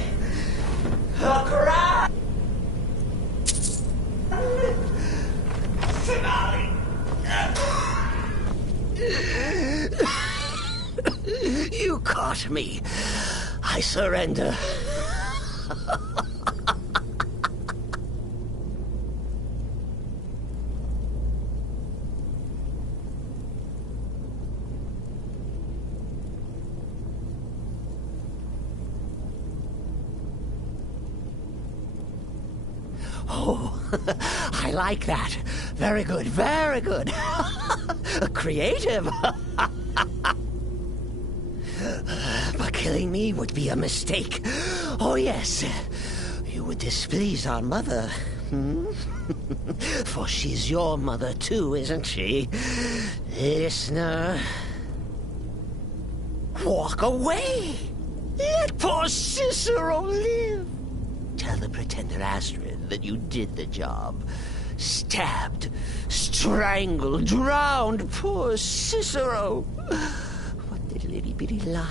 A grand finale. You caught me. I surrender. Oh, I like that. Very good, very good. Creative. But killing me would be a mistake. Oh, yes. You would displease our mother. For she's your mother, too, isn't she? Listener. Walk away. Let poor Cicero live. Tell the pretender Astrid that you did the job. Stabbed, strangled, drowned poor Cicero. What little itty-bitty lie.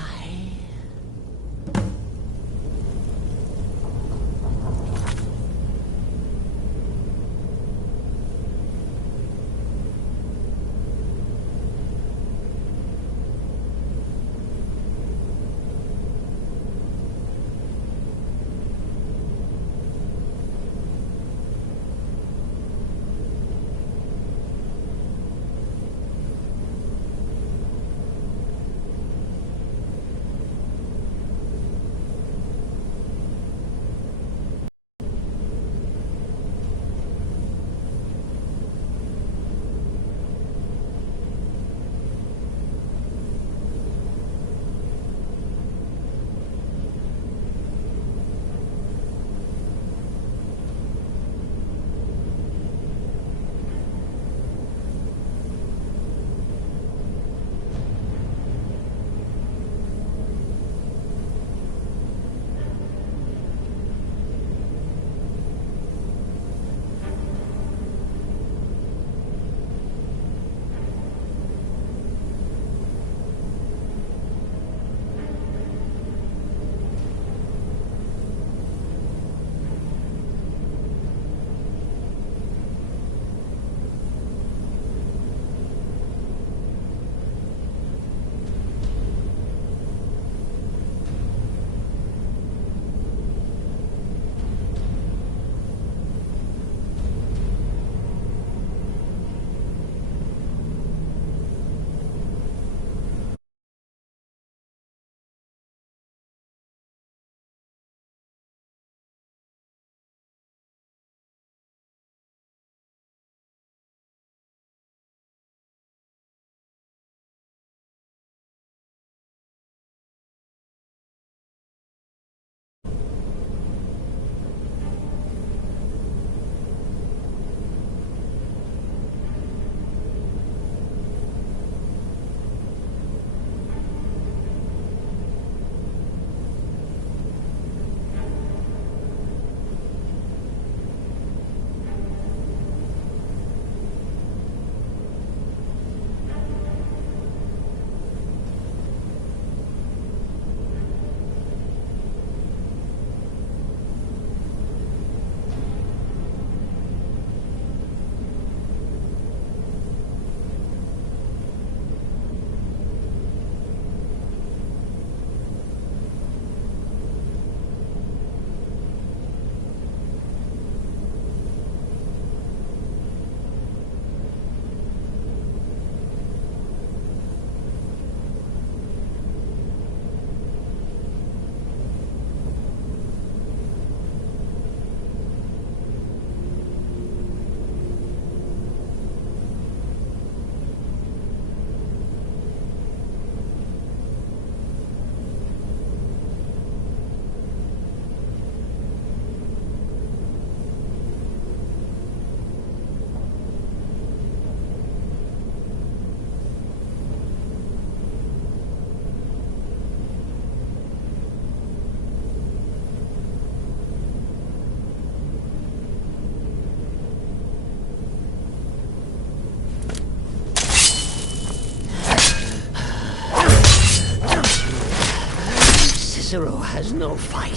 Cicero has no fight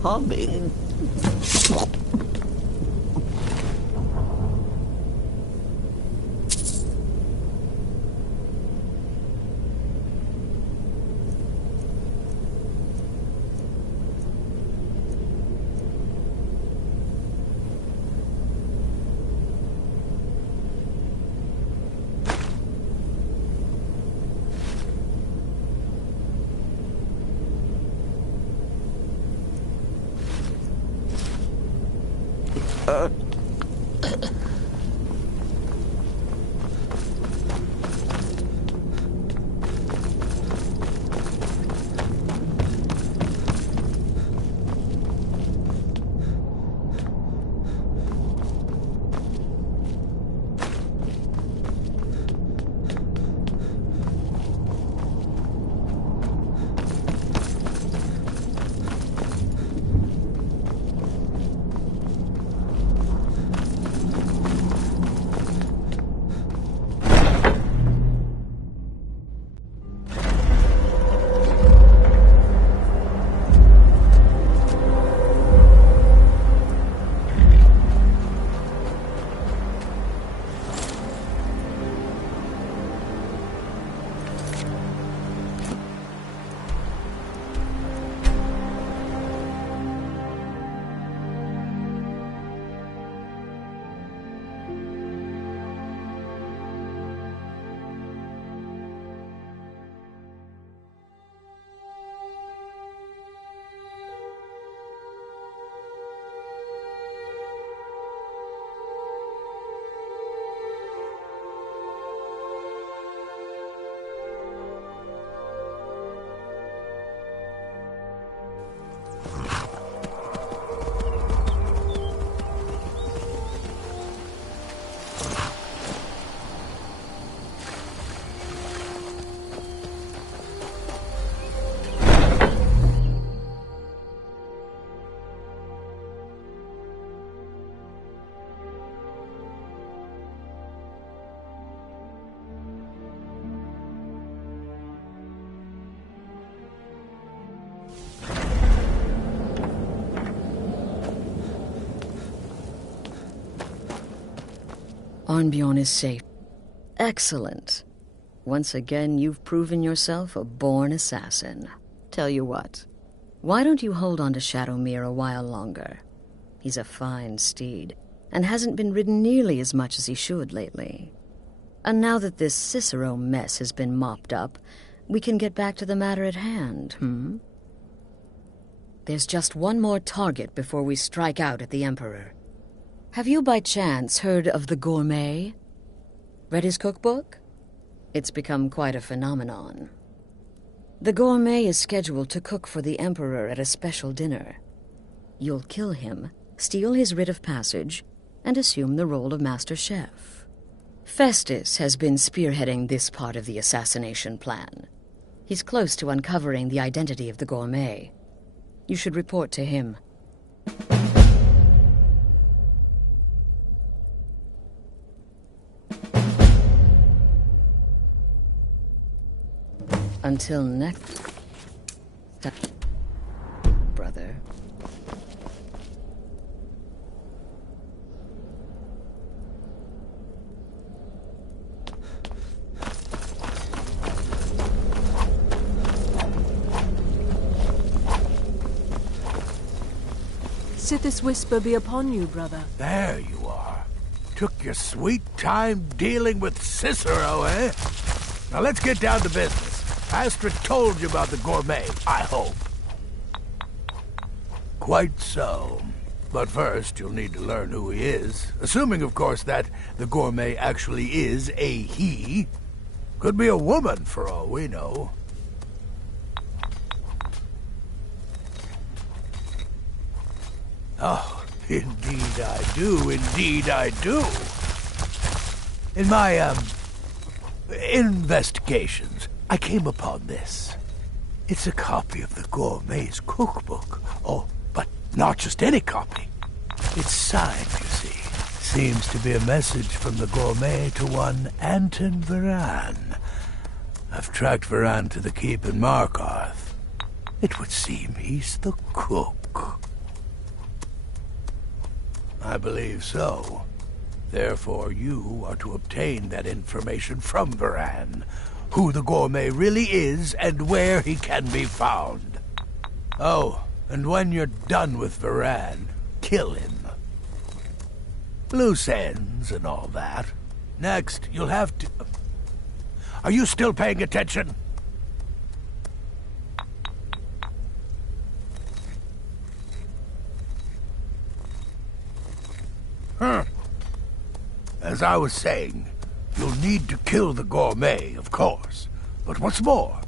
coming. Arnbjorn is safe. Excellent. Once again, you've proven yourself a born assassin. Tell you what, why don't you hold on to Shadowmere a while longer? He's a fine steed, and hasn't been ridden nearly as much as he should lately. And now that this Cicero mess has been mopped up, we can get back to the matter at hand, There's just one more target before we strike out at the Emperor. Have you by chance heard of the Gourmet? Read his cookbook? It's become quite a phenomenon. The Gourmet is scheduled to cook for the Emperor at a special dinner. You'll kill him, steal his writ of passage, and assume the role of Master Chef. Festus has been spearheading this part of the assassination plan. He's close to uncovering the identity of the Gourmet. You should report to him. Until next time, brother. Sithis whisper be upon you, brother. There you are. Took your sweet time dealing with Cicero, eh? Now let's get down to business. Astrid told you about the Gourmet, I hope. Quite so. But first, you'll need to learn who he is. Assuming, of course, that the Gourmet actually is a he. Could be a woman, for all we know. Oh, indeed I do, indeed I do. In my, investigations, I came upon this. It's a copy of the Gourmet's cookbook. Oh, but not just any copy. It's signed, you see. Seems to be a message from the Gourmet to one Anton Varan. I've tracked Varan to the keep in Markarth. It would seem he's the cook. I believe so. Therefore, you are to obtain that information from Varan. Who the gourmet really is and where he can be found. Oh, and when you're done with Varan, kill him. Loose ends and all that. Next, you'll have to... Are you still paying attention? As I was saying, you'll need to kill the gourmet, of course. But what's more,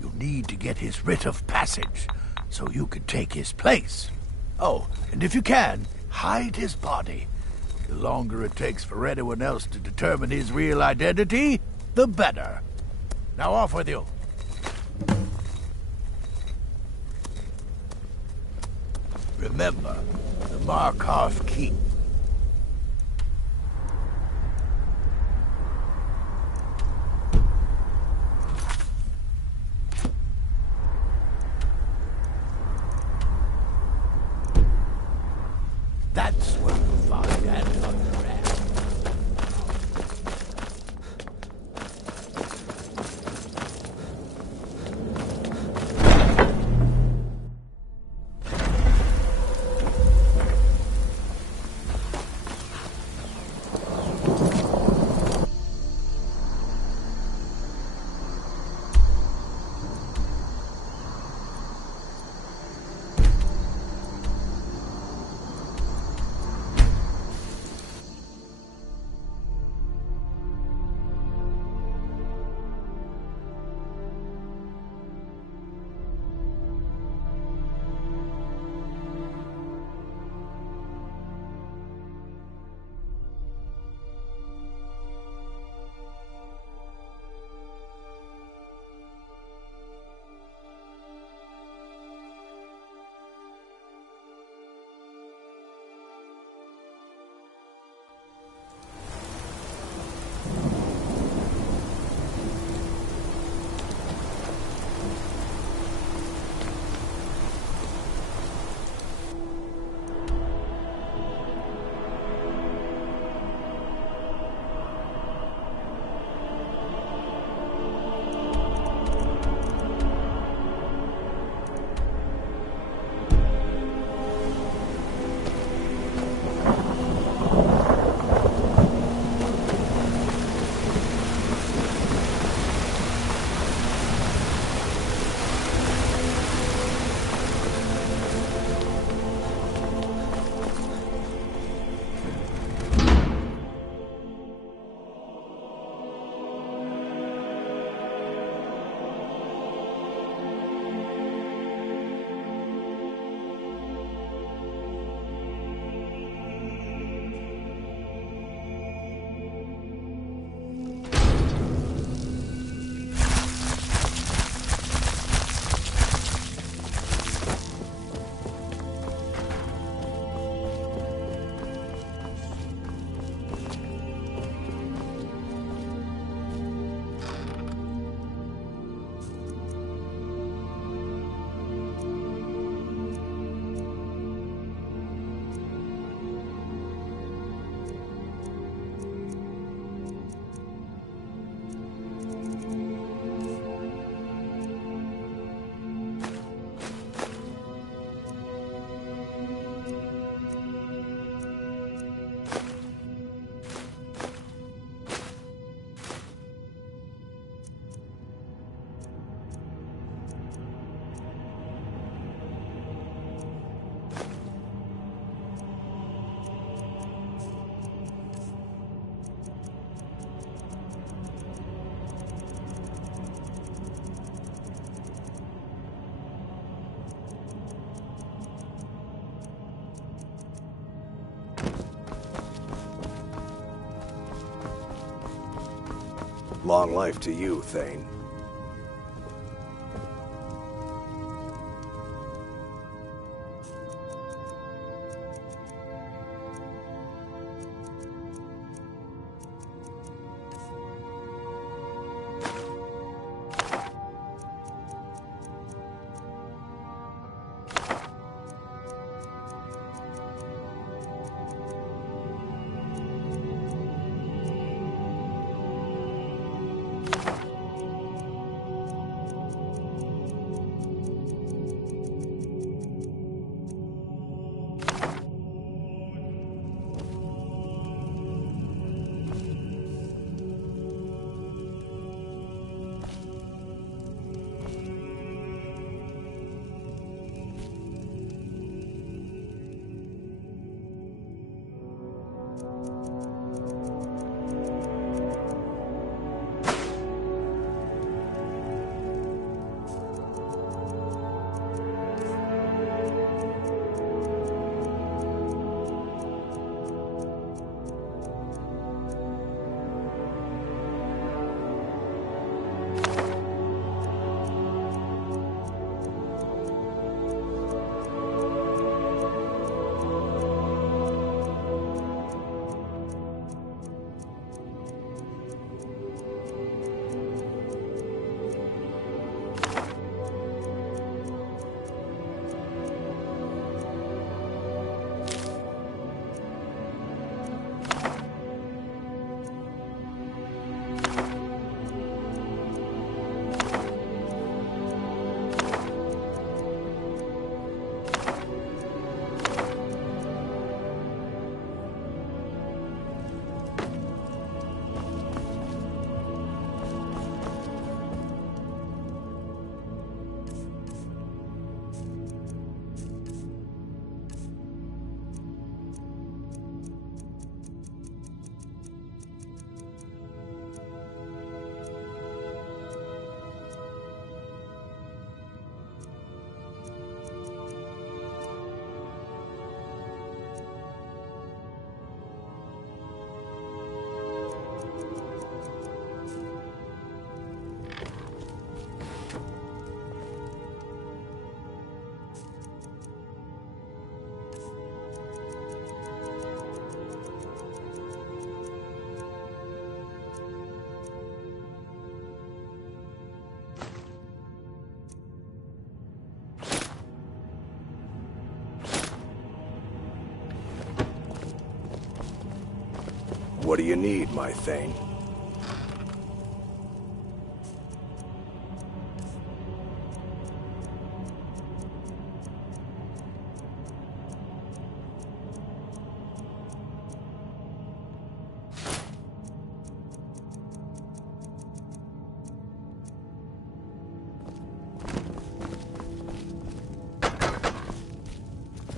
you'll need to get his writ of passage, so you can take his place. Oh, and if you can, hide his body. The longer it takes for anyone else to determine his real identity, the better. Now off with you. Remember, the Markarth Keep. That's where you'll find and unwrap. Long life to you, Thane. What do you need, my Thane?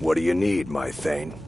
What do you need, my Thane?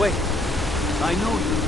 Wait, I know you.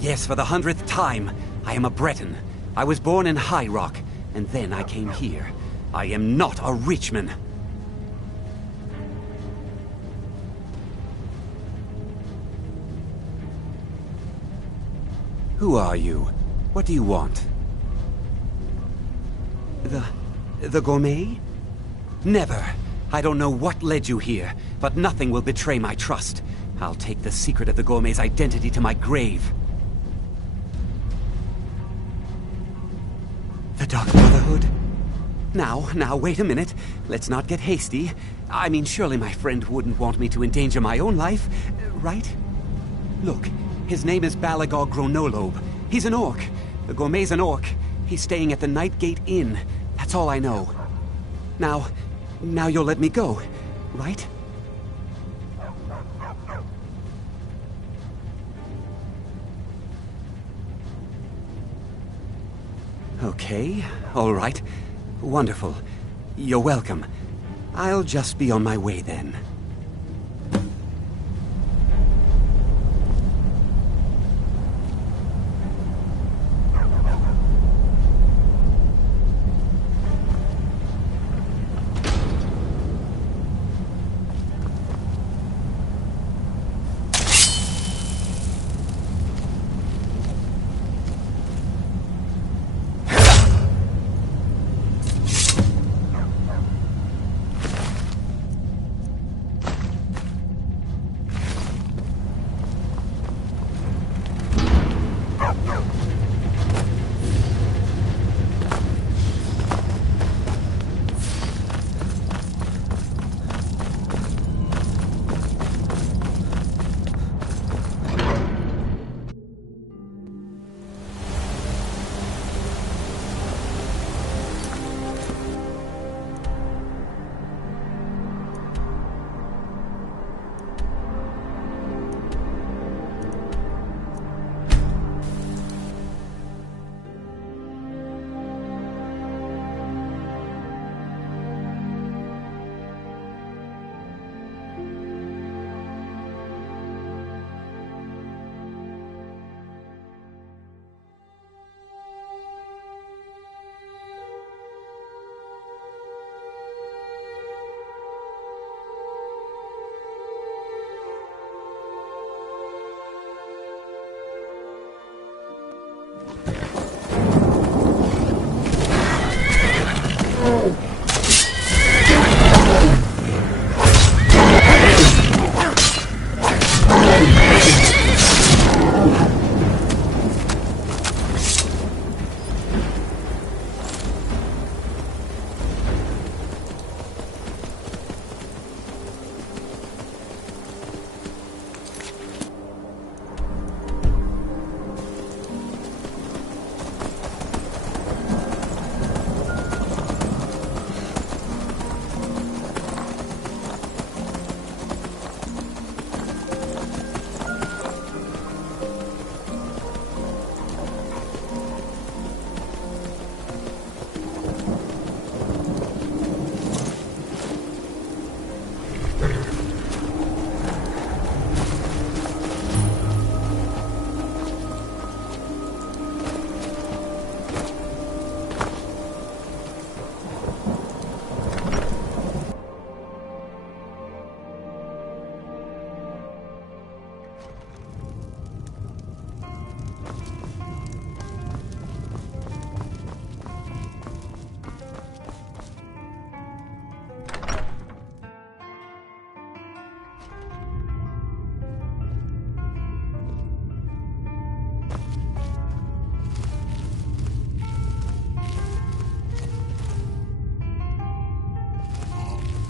Yes, for the 100th time. I am a Breton. I was born in High Rock, and then I came here. I am not a Richman. Who are you? What do you want? The gourmet? Never. I don't know what led you here, but nothing will betray my trust. I'll take the secret of the gourmet's identity to my grave. The Dark Brotherhood? Now, wait a minute. Let's not get hasty. I mean, surely my friend wouldn't want me to endanger my own life, right? Look, his name is Balagog Gronolobe. He's an orc. The gourmet's an orc. He's staying at the Nightgate Inn. That's all I know. Now you'll let me go, right? Okay, all right. Wonderful. You're welcome. I'll just be on my way then.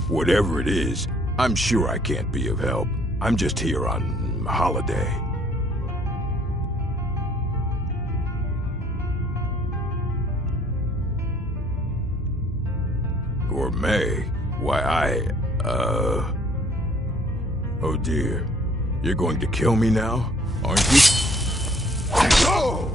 Whatever it is, I'm sure I can't be of help. I'm just here on holiday. Gourmet? Why, Oh dear. You're going to kill me now? Aren't you? Oh!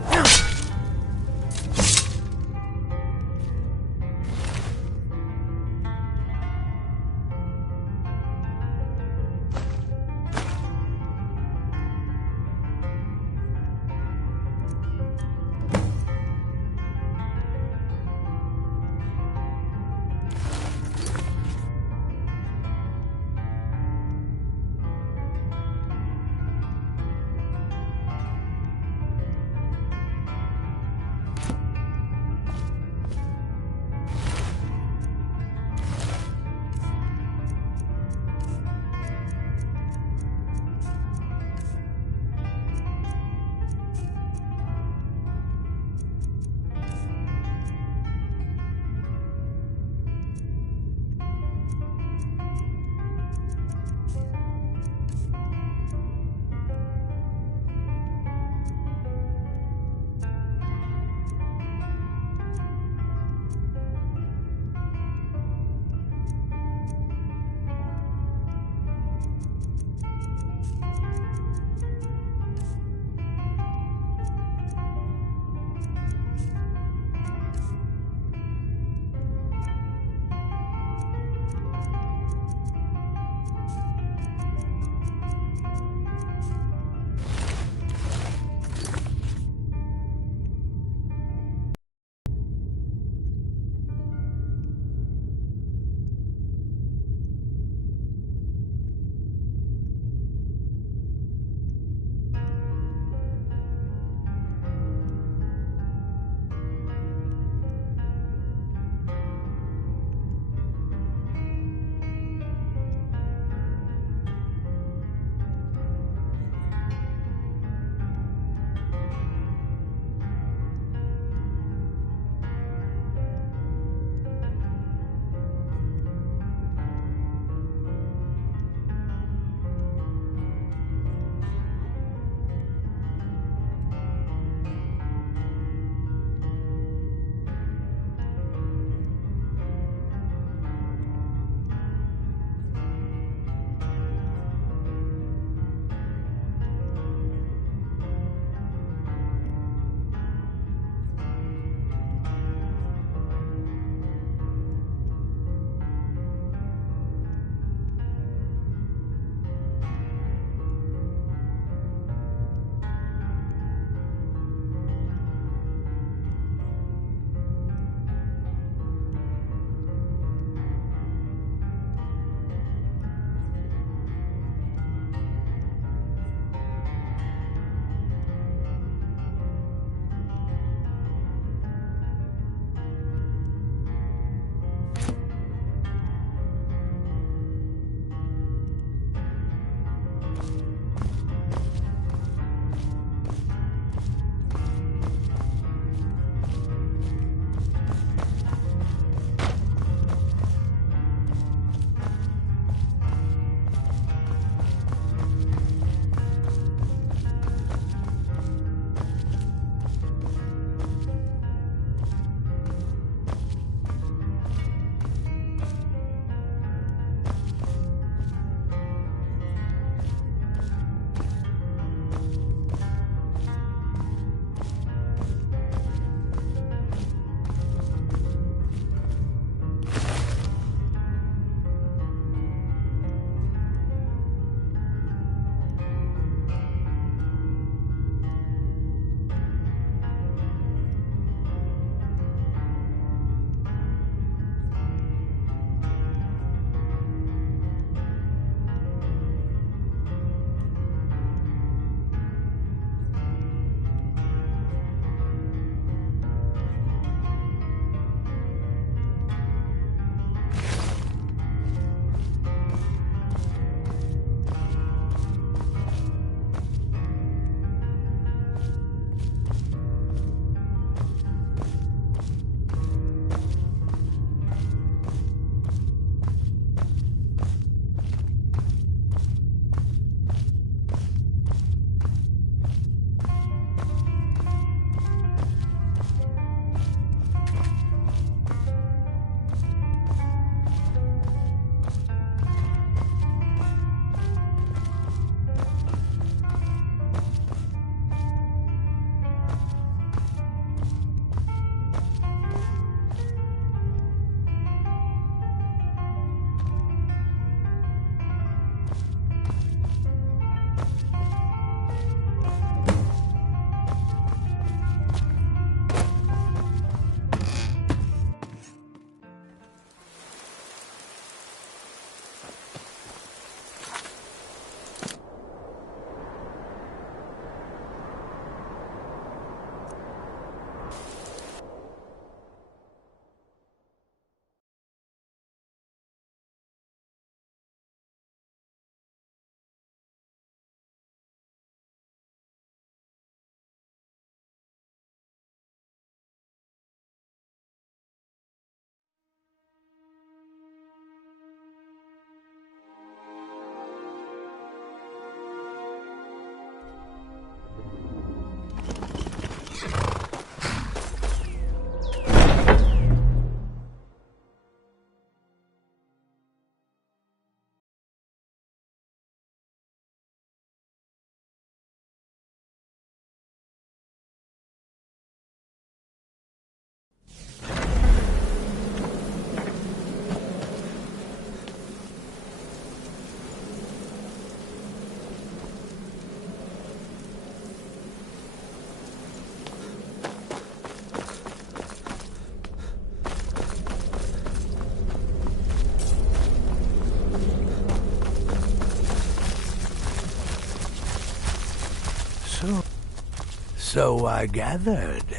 So I gathered.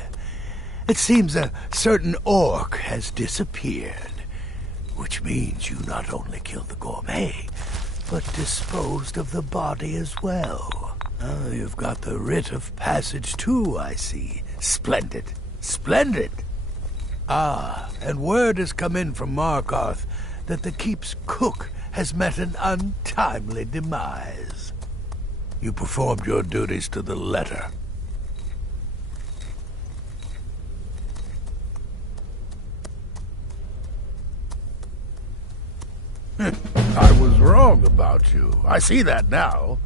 It seems a certain orc has disappeared, which means you not only killed the gourmet, but disposed of the body as well. Oh, you've got the writ of passage too, I see. Splendid. Splendid. Ah, and word has come in from Markarth that the keep's cook has met an untimely demise. You performed your duties to the letter. I was wrong about you. I see that now.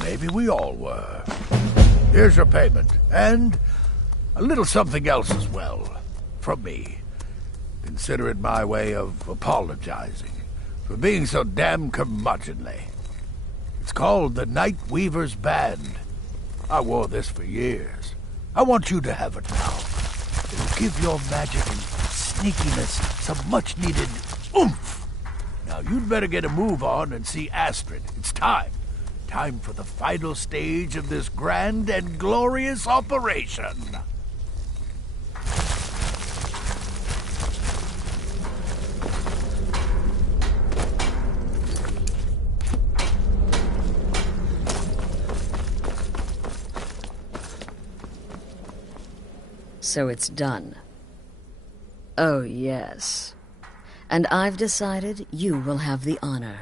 Maybe we all were. Here's your payment, and a little something else as well, from me. Consider it my way of apologizing for being so damn curmudgeonly. It's called the Night Weaver's Band. I wore this for years. I want you to have it now. It'll give your magic and sneakiness some much-needed oomph. Now, you'd better get a move on and see Astrid. It's time. Time for the final stage of this grand and glorious operation. So it's done. Oh, yes. And I've decided you will have the honor.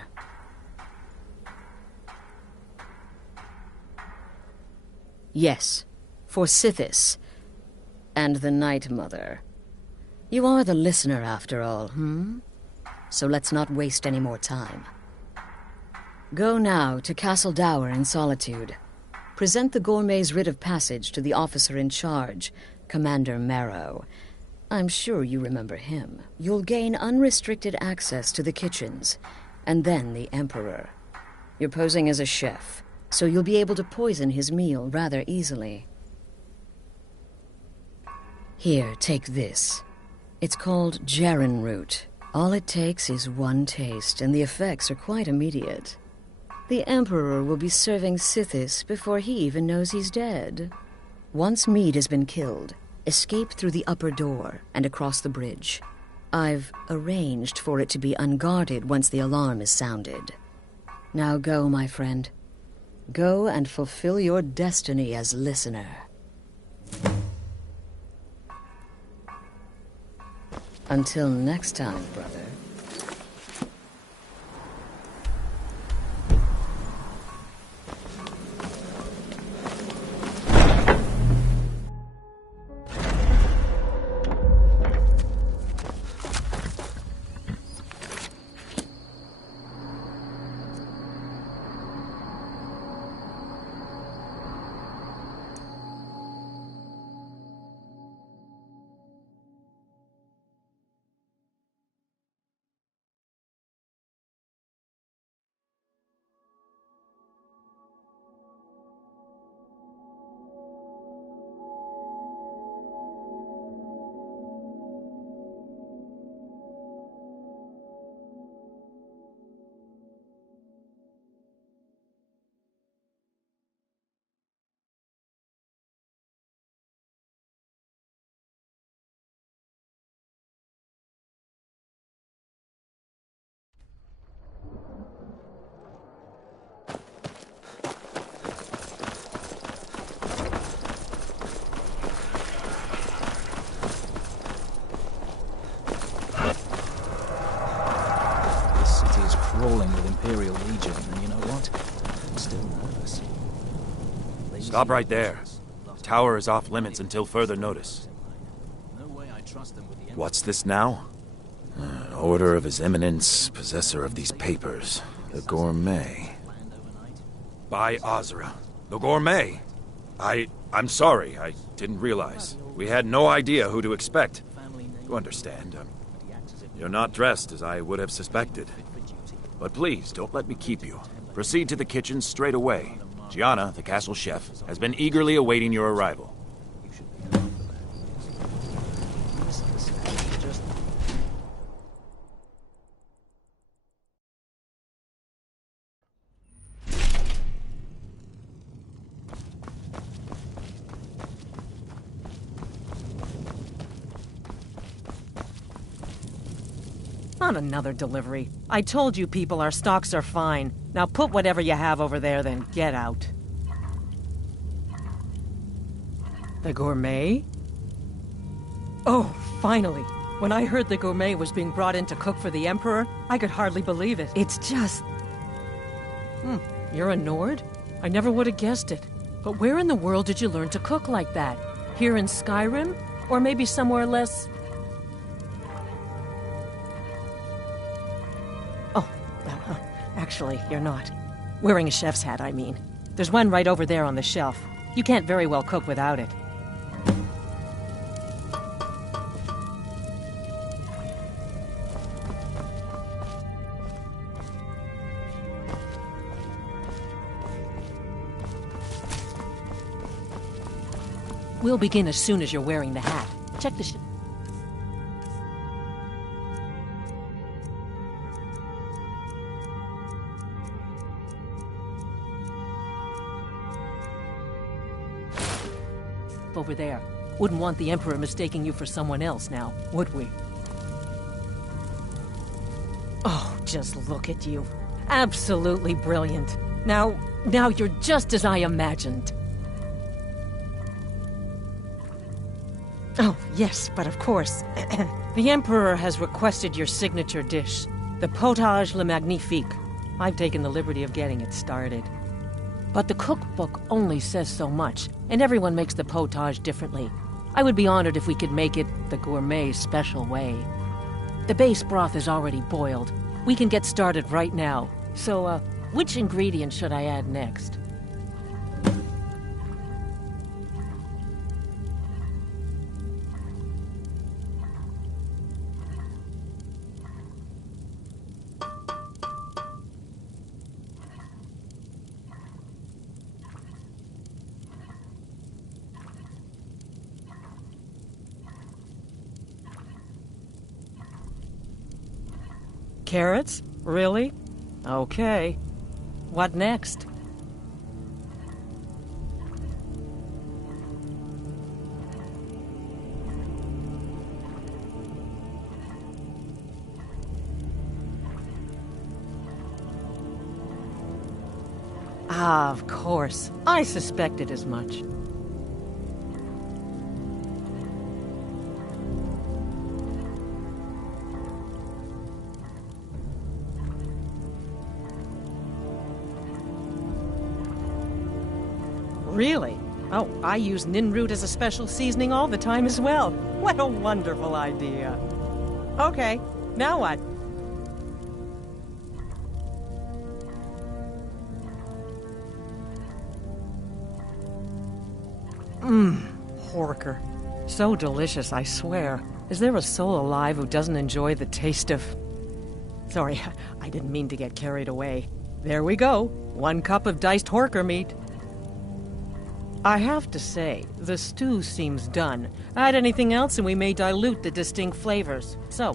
Yes, for Sithis and the Night Mother. You are the listener, after all, So let's not waste any more time. Go now to Castle Dower in Solitude. Present the gourmet's writ of passage to the officer in charge, Commander Marrow. I'm sure you remember him. You'll gain unrestricted access to the kitchens, and then the Emperor. You're posing as a chef, so you'll be able to poison his meal rather easily. Here, take this. It's called Jaren root. All it takes is one taste, and the effects are quite immediate. The Emperor will be serving Sithis before he even knows he's dead. Once Mead has been killed, escape through the upper door and across the bridge. I've arranged for it to be unguarded once the alarm is sounded. Now go, my friend. Go and fulfill your destiny as listener. Until next time, brother. Rolling with Imperial Legion, and you know what? I'm still nervous. Stop right there. The tower is off limits until further notice. What's this now? Order of His Eminence, possessor of these papers. The Gourmet. By Azra. The Gourmet? I'm sorry. I didn't realize. We had no idea who to expect. You understand. You're not dressed as I would have suspected. But please, don't let me keep you. Proceed to the kitchen straight away. Gianna, the castle chef, has been eagerly awaiting your arrival. Not another delivery. I told you people our stocks are fine. Now put whatever you have over there, then get out. The gourmet? Oh, finally. When I heard the gourmet was being brought in to cook for the Emperor, I could hardly believe it. It's just... You're a Nord? I never would have guessed it. But where in the world did you learn to cook like that? Here in Skyrim? Or maybe somewhere less... Oh, well, actually, you're not. Wearing a chef's hat, I mean. There's one right over there on the shelf. You can't very well cook without it. We'll begin as soon as you're wearing the hat. Check the over there. Wouldn't want the Emperor mistaking you for someone else now, would we? Oh, just look at you. Absolutely brilliant. Now you're just as I imagined. Oh, yes, but of course. The Emperor has requested your signature dish, the potage le magnifique. I've taken the liberty of getting it started. But the cookbook only says so much, and everyone makes the potage differently. I would be honored if we could make it the gourmet special way. The base broth is already boiled. We can get started right now. So, which ingredient should I add next? Carrots? Really? Okay. What next? Ah, of course. I suspected as much. Really? Oh, I use nin root as a special seasoning all the time as well. What a wonderful idea. Okay, now what? Horker. So delicious, I swear. Is there a soul alive who doesn't enjoy the taste of... Sorry, I didn't mean to get carried away. There we go. 1 cup of diced horker meat. I have to say, the stew seems done. Add anything else and we may dilute the distinct flavors. So,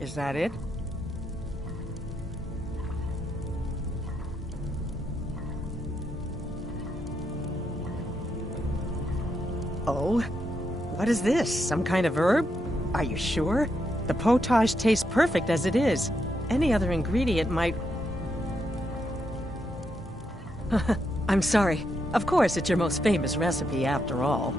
is that it? Oh? What is this? Some kind of herb? Are you sure? The potage tastes perfect as it is. Any other ingredient might... I'm sorry. Of course, it's your most famous recipe, after all.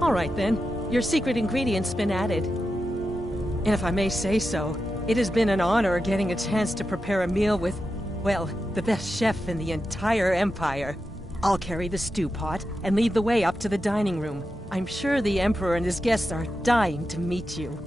All right, then. Your secret ingredient's been added. And if I may say so, it has been an honor getting a chance to prepare a meal with, well, the best chef in the entire Empire. I'll carry the stew pot and lead the way up to the dining room. I'm sure the Emperor and his guests are dying to meet you.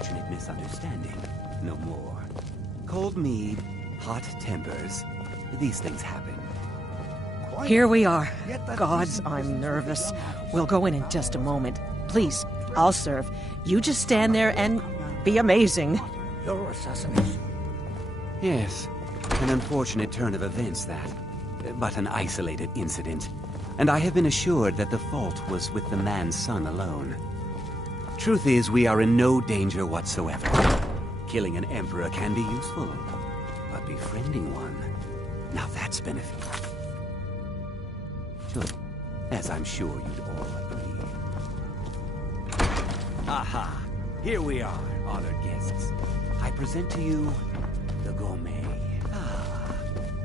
unfortunate misunderstanding, no more. Cold mead, hot tempers. These things happen. Here we are. Gods, I'm nervous. We'll go in just a moment. Please, I'll serve. You just stand there and be amazing. Your assassination. Yes, an unfortunate turn of events, that. But an isolated incident. And I have been assured that the fault was with the man's son alone. Truth is, we are in no danger whatsoever. Killing an emperor can be useful, but befriending one, now that's beneficial. As I'm sure you'd all agree. Aha! Here we are, honored guests. I present to you the gourmet. Ah,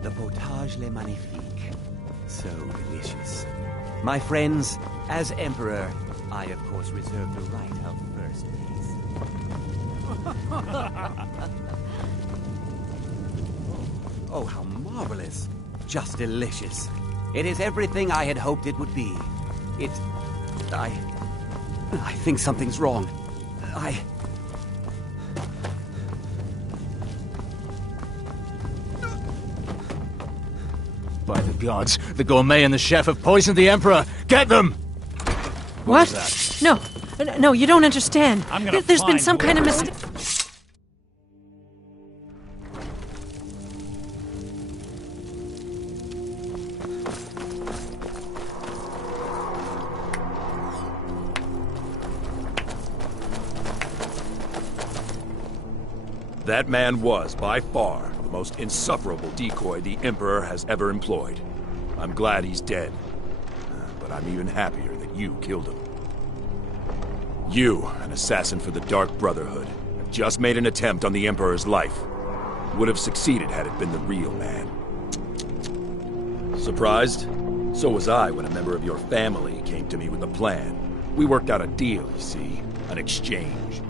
the potage le magnifique. So delicious. My friends, as Emperor, I of course reserve the right of first taste. Oh, how marvelous. Just delicious. It is everything I had hoped it would be. I think something's wrong. By the gods, the gourmet and the chef have poisoned the Emperor! Get them! What? No, you don't understand. There's been some kind of mistake. That man was, by far, the most insufferable decoy the Emperor has ever employed. I'm glad he's dead. But I'm even happier that you killed him. You, an assassin for the Dark Brotherhood, have just made an attempt on the Emperor's life. Would have succeeded had it been the real man. Surprised? So was I when a member of your family came to me with a plan. We worked out a deal, you see. An exchange.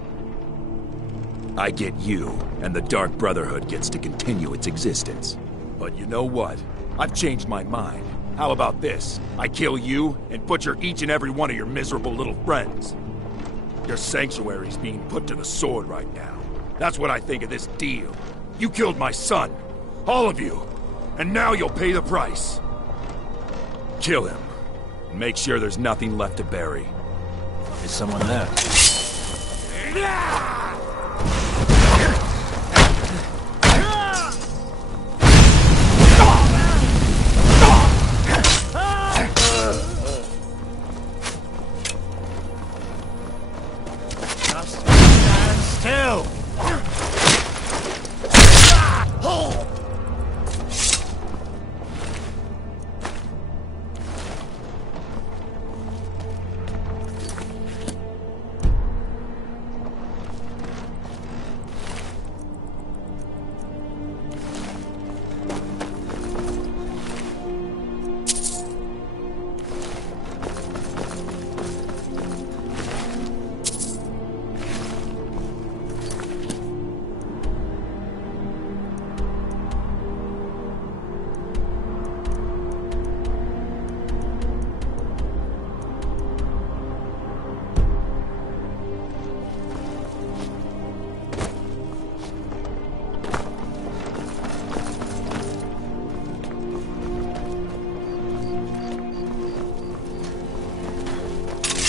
I get you, and the Dark Brotherhood gets to continue its existence. But you know what? I've changed my mind. How about this? I kill you, and butcher each and every one of your miserable little friends. Your sanctuary's being put to the sword right now. That's what I think of this deal. You killed my son. All of you. And now you'll pay the price. Kill him. And make sure there's nothing left to bury. Is someone there?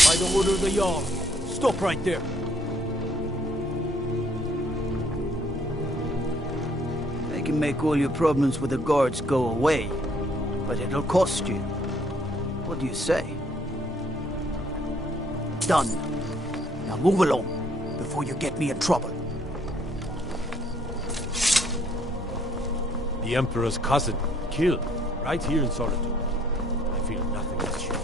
By the order of the Jarl. Stop right there. I can make all your problems with the guards go away, but it'll cost you. What do you say? Done. Now move along, before you get me in trouble. The Emperor's cousin, killed, right here in Solitude. I feel nothing but you.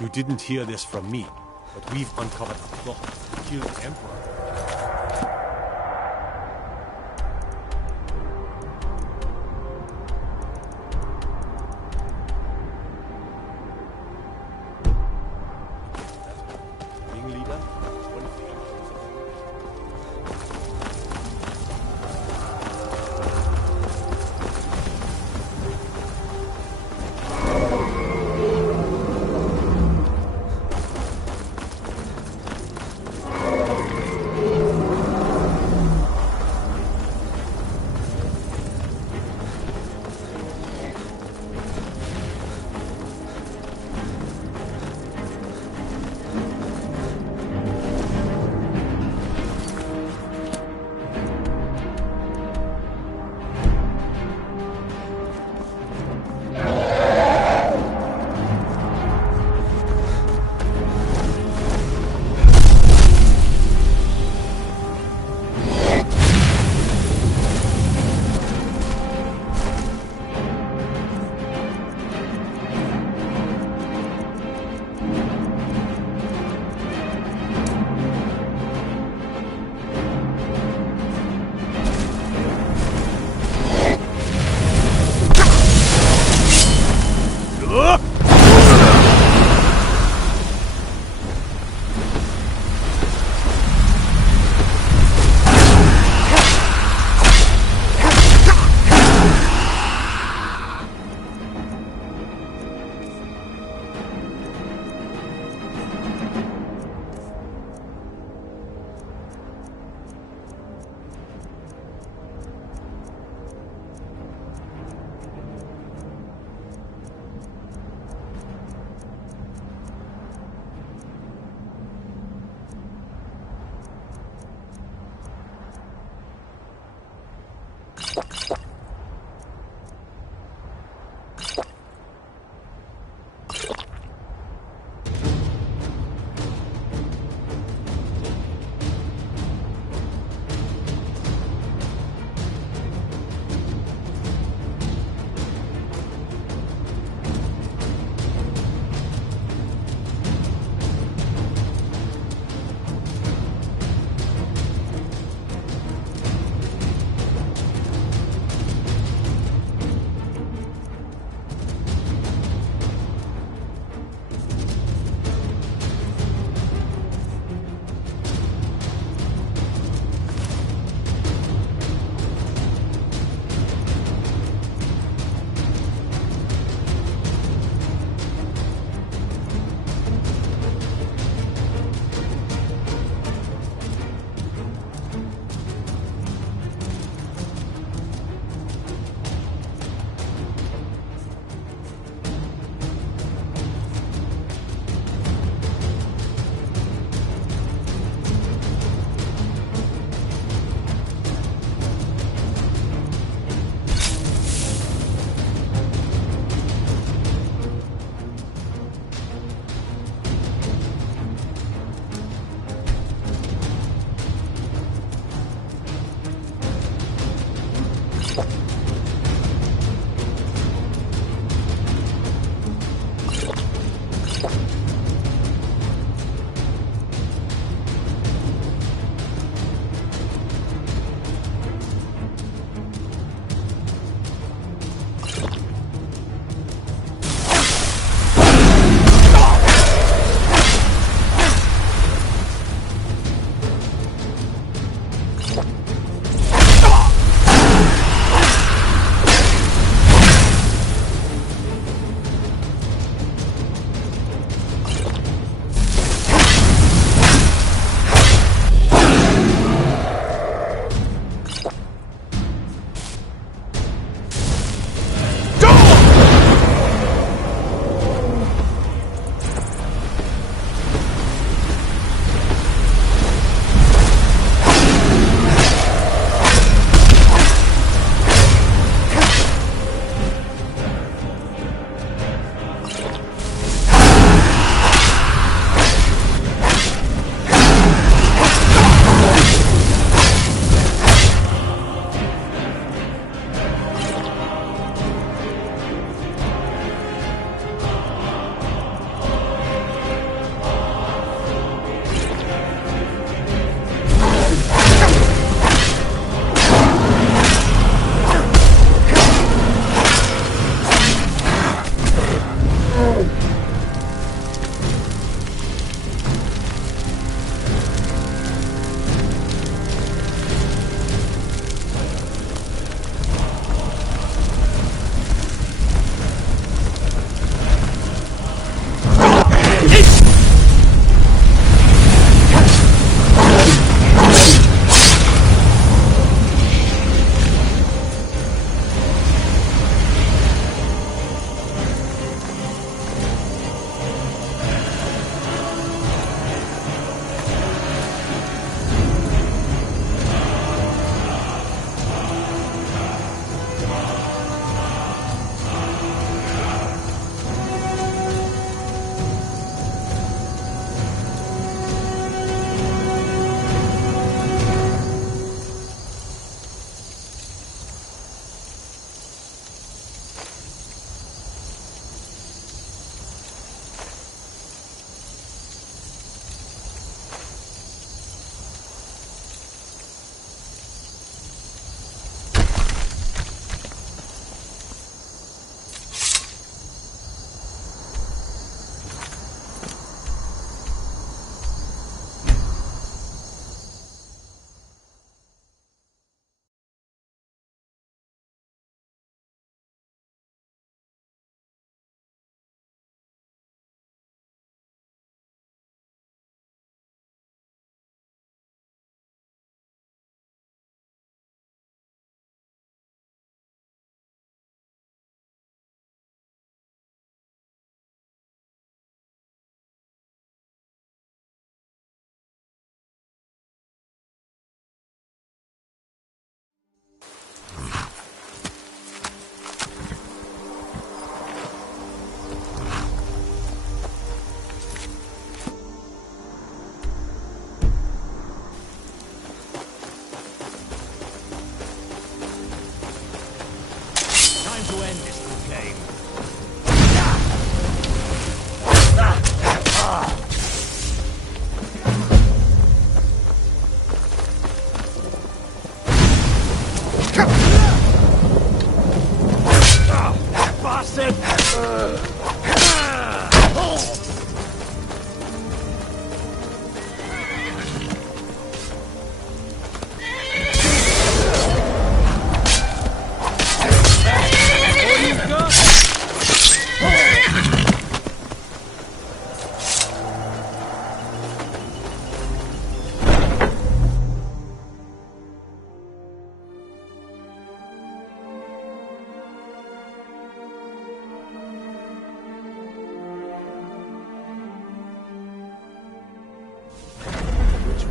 You didn't hear this from me, but we've uncovered a plot to kill the Emperor. Ringleader, one of the Emperor's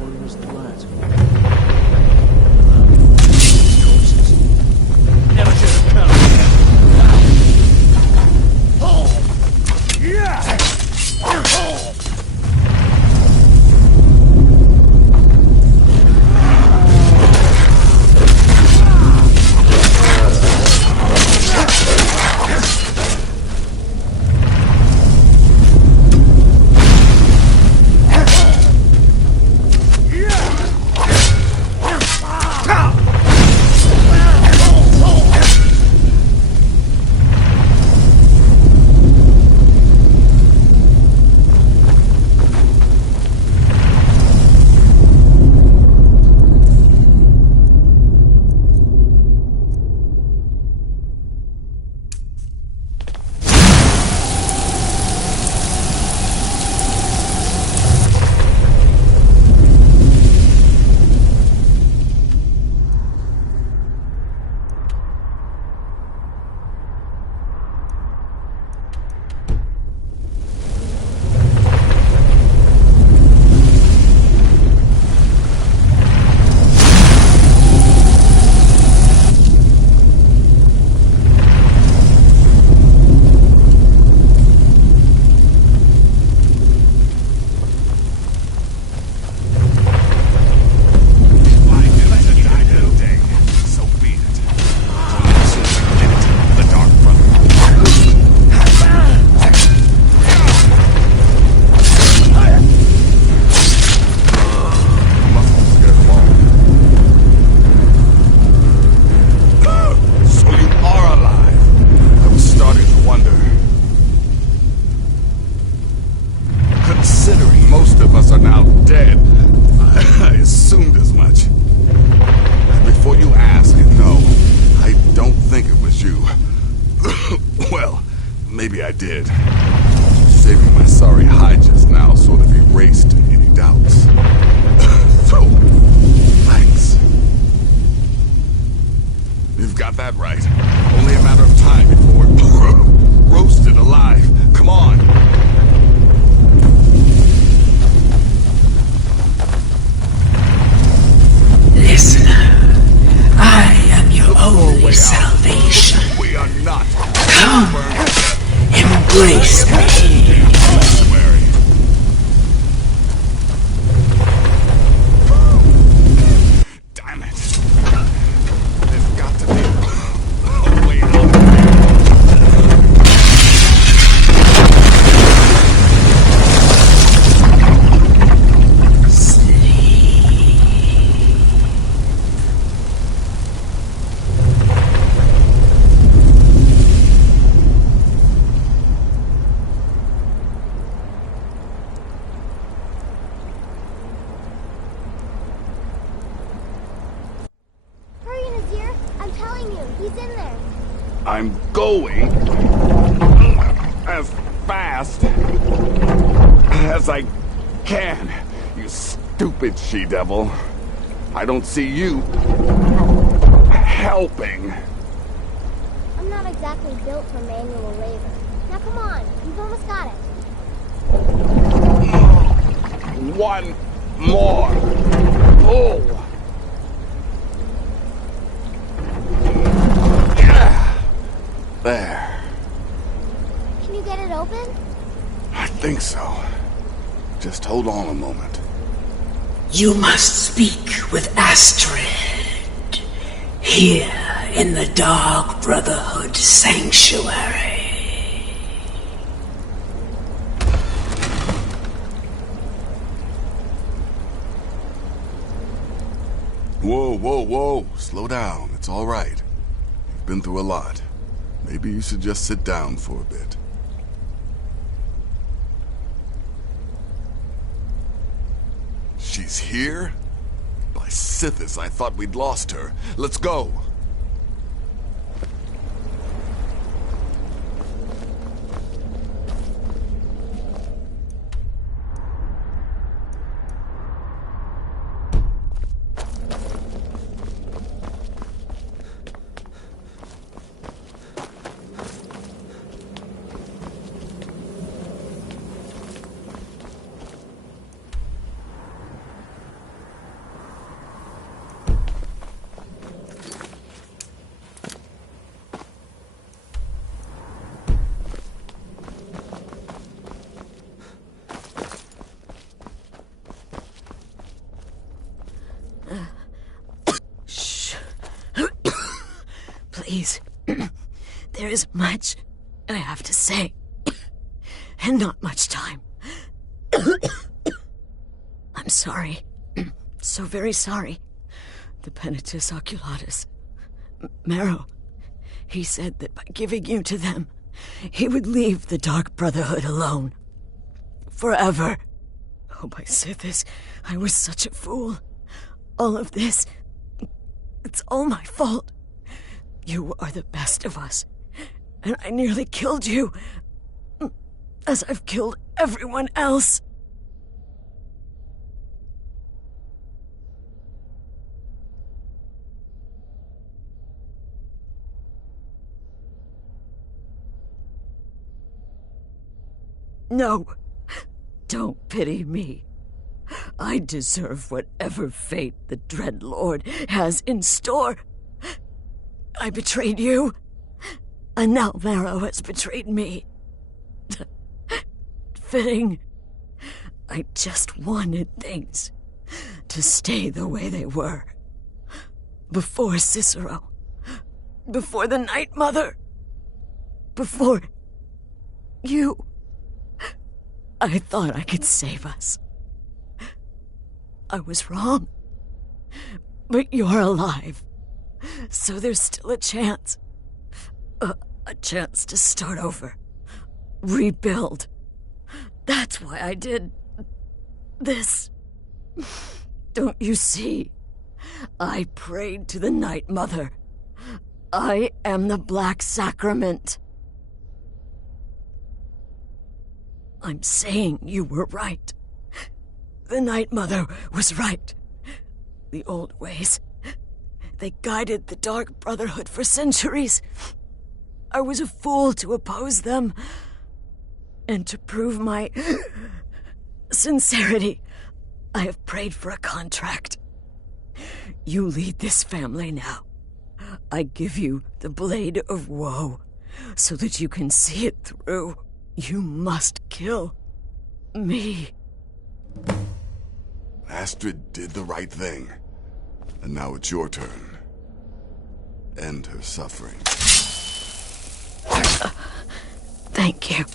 one was the lad. Never should have come. Yeah! Maybe I did. Saving my sorry hide just now sort of erased any doubts. So, thanks. You've got that right. Only a matter of time before we're roasted alive. Come on. Listener, I am your only salvation. We are not. Come, embrace me. Damn it. There's got to be a way out. I'm going as fast as I can, you stupid she-devil. I don't see you helping. I'm not exactly built for manual labor. Now come on, you've almost got it. One more pull. There. Can you get it open? I think so. Just hold on a moment. You must speak with Astrid. Here in the Dark Brotherhood Sanctuary. Whoa, whoa, whoa. Slow down. It's all right. You've been through a lot. Maybe you should just sit down for a bit. She's here? By Sithis, I thought we'd lost her. Let's go! Please. There is much I have to say, and not much time. I'm sorry. So very sorry. The Penitus Oculatus. Marrow. He said that by giving you to them, he would leave the Dark Brotherhood alone. Forever. Oh, my Sithis, I was such a fool. All of this, it's all my fault. You are the best of us, and I nearly killed you, as I've killed everyone else. No, don't pity me. I deserve whatever fate the Dreadlord has in store. I betrayed you, and now Marrow has betrayed me. Fitting. I just wanted things to stay the way they were. Before Cicero. Before the Night Mother. Before you. I thought I could save us. I was wrong. But you're alive. So there's still a chance. A chance to start over. Rebuild. That's why I did this. Don't you see? I prayed to the Night Mother. I am the Black Sacrament. I'm saying you were right. The Night Mother was right. The old ways, they guided the Dark Brotherhood for centuries. I was a fool to oppose them. And to prove my sincerity, I have prayed for a contract. You lead this family now. I give you the Blade of Woe, so that you can see it through. You must kill me. Astrid did the right thing. And now it's your turn. End her suffering. Thank you.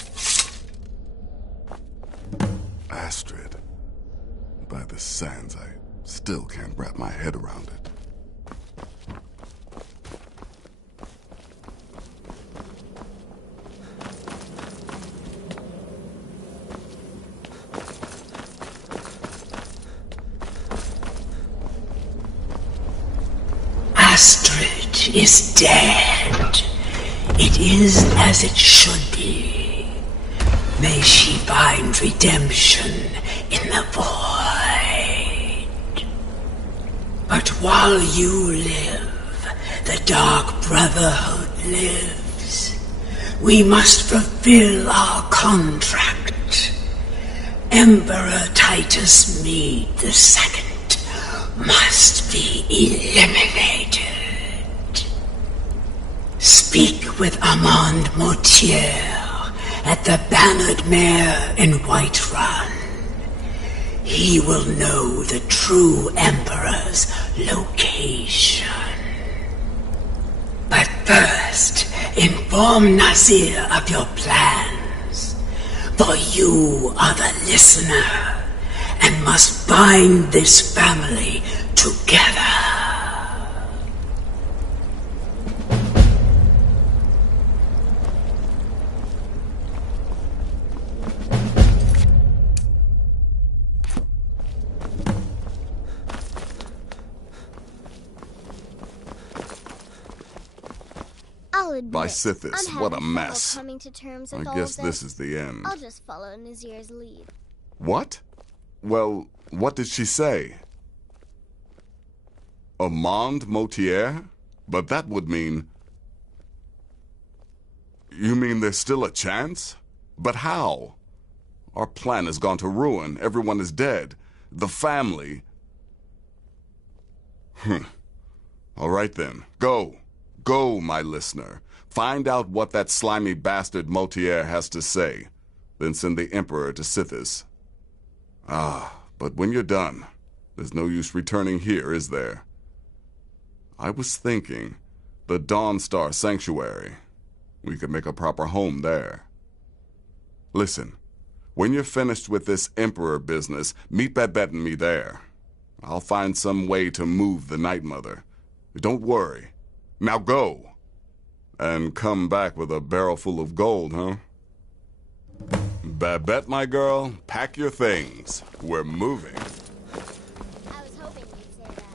Astrid. By the sands, I still can't wrap my head around it. Astrid is dead. It is as it should be. May she find redemption in the void. But while you live, the Dark Brotherhood lives. We must fulfill our contract. Emperor Titus Mede II must be eliminated. Speak with Armand Mortier at the Bannered Mare in Whiterun. He will know the true Emperor's location. But first, inform Nazir of your plans, for you are the listener and must bind this family together. By Sithis, what a mess. Coming to terms with I all guess of this is the end. I'll just follow Nazir's lead. What? Well, what did she say? Armand Mortier? But that would mean... You mean there's still a chance? But how? Our plan has gone to ruin. Everyone is dead. The family... All right then. Go. Go, my listener. Find out what that slimy bastard Mortier has to say. Then send the Emperor to Sithis. But when you're done, there's no use returning here, is there? I was thinking, The Dawnstar Sanctuary. We could make a proper home there. Listen, when you're finished with this Emperor business, meet Babette and me there. I'll find some way to move the Night Mother. Don't worry. Now go. And come back with a barrel full of gold, huh? Babette, my girl, pack your things. We're moving. I was hoping you'd say that.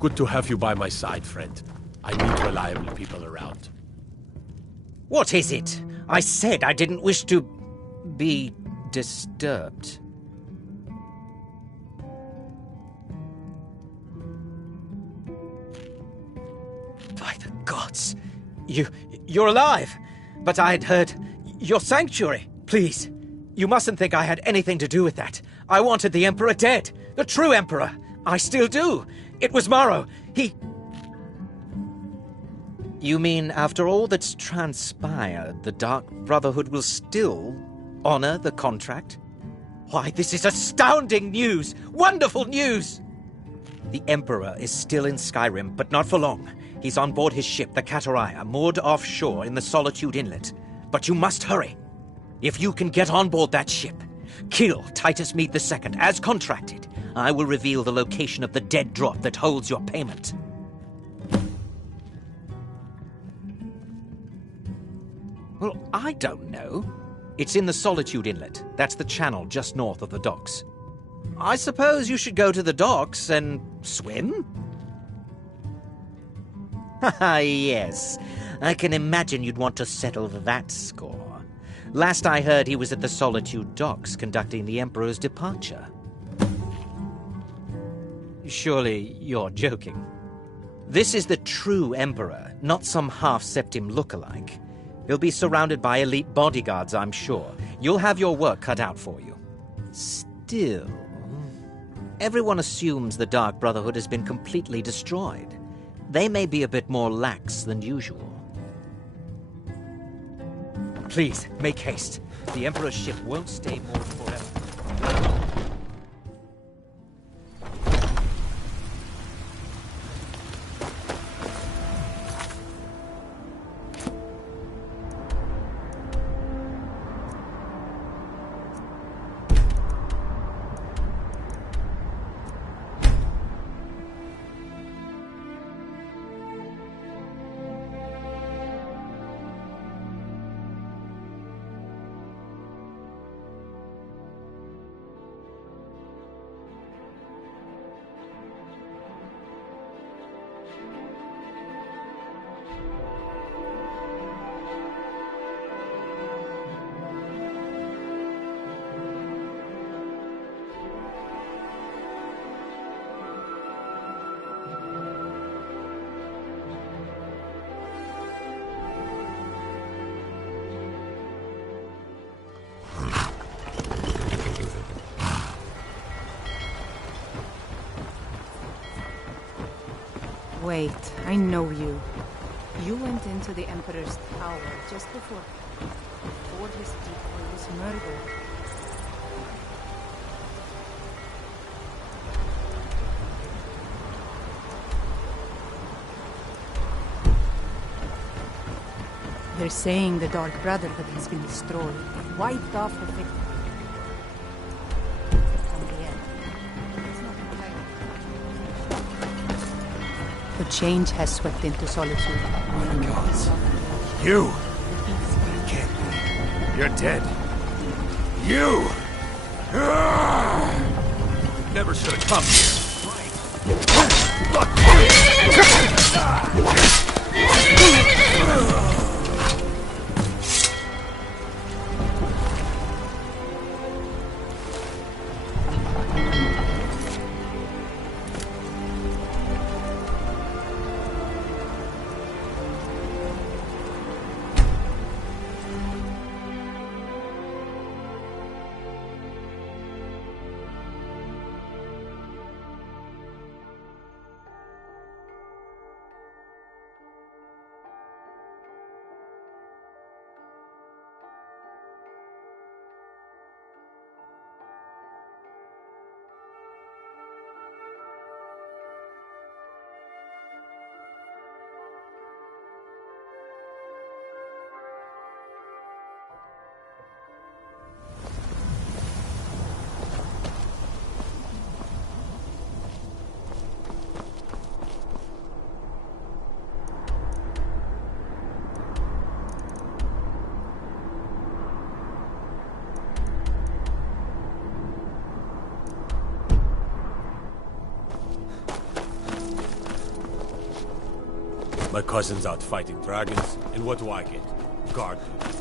Good to have you by my side, friend. I need reliable people around. What is it? I said I didn't wish to be disturbed. By the gods! You're alive! But I had heard your sanctuary. Please, you mustn't think I had anything to do with that. I wanted the Emperor dead. The true Emperor. I still do. It was Morrow. He... You mean after all that's transpired, the Dark Brotherhood will still honor the contract? Why, this is astounding news! Wonderful news! The Emperor is still in Skyrim, but not for long. He's on board his ship, the Kataraya, moored offshore in the Solitude Inlet. But you must hurry. If you can get on board that ship, kill Titus Mead II, as contracted, I will reveal the location of the dead drop that holds your payment. Well, I don't know. It's in the Solitude Inlet. That's the channel just north of the docks. I suppose you should go to the docks and swim? Haha, yes. I can imagine you'd want to settle that score. Last I heard, he was at the Solitude docks conducting the Emperor's departure. Surely you're joking. This is the true Emperor, not some half-septim look-alike. He'll be surrounded by elite bodyguards, I'm sure. You'll have your work cut out for you. Still, everyone assumes the Dark Brotherhood has been completely destroyed. They may be a bit more lax than usual. Please, make haste. The Emperor's ship won't stay moored forever. Wait, I know you. You went into the Emperor's tower just before his decoy was murdered. They're saying the Dark Brotherhood has been destroyed, wiped off the victim. But change has swept into Solitude. Oh my gods. You! Can't be. You're dead. You! Never should have come here. My cousin's out fighting dragons, and what do I get? Guard duty.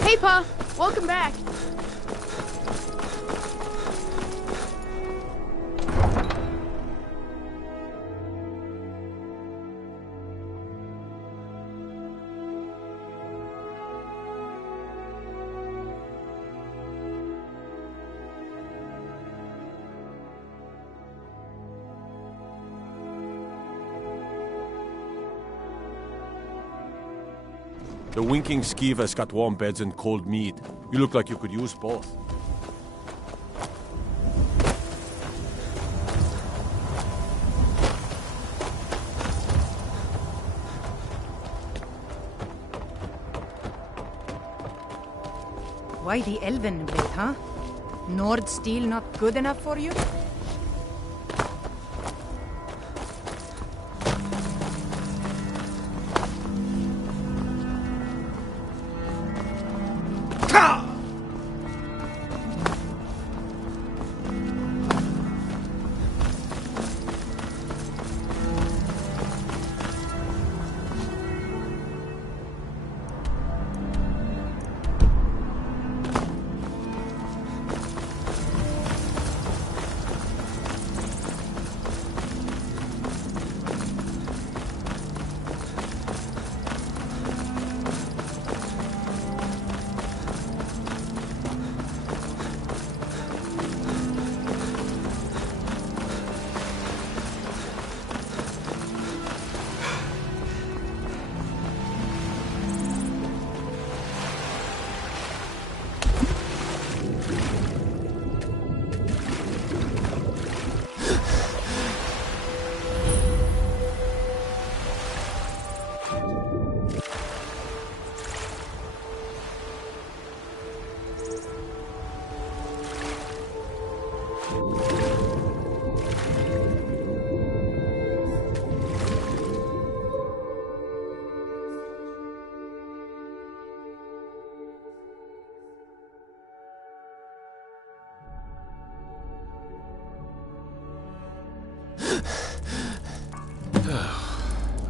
Hey, Pa! Welcome back! The winking skeever's got warm beds and cold meat. You look like you could use both. Why the elven blade, huh? Nord steel not good enough for you?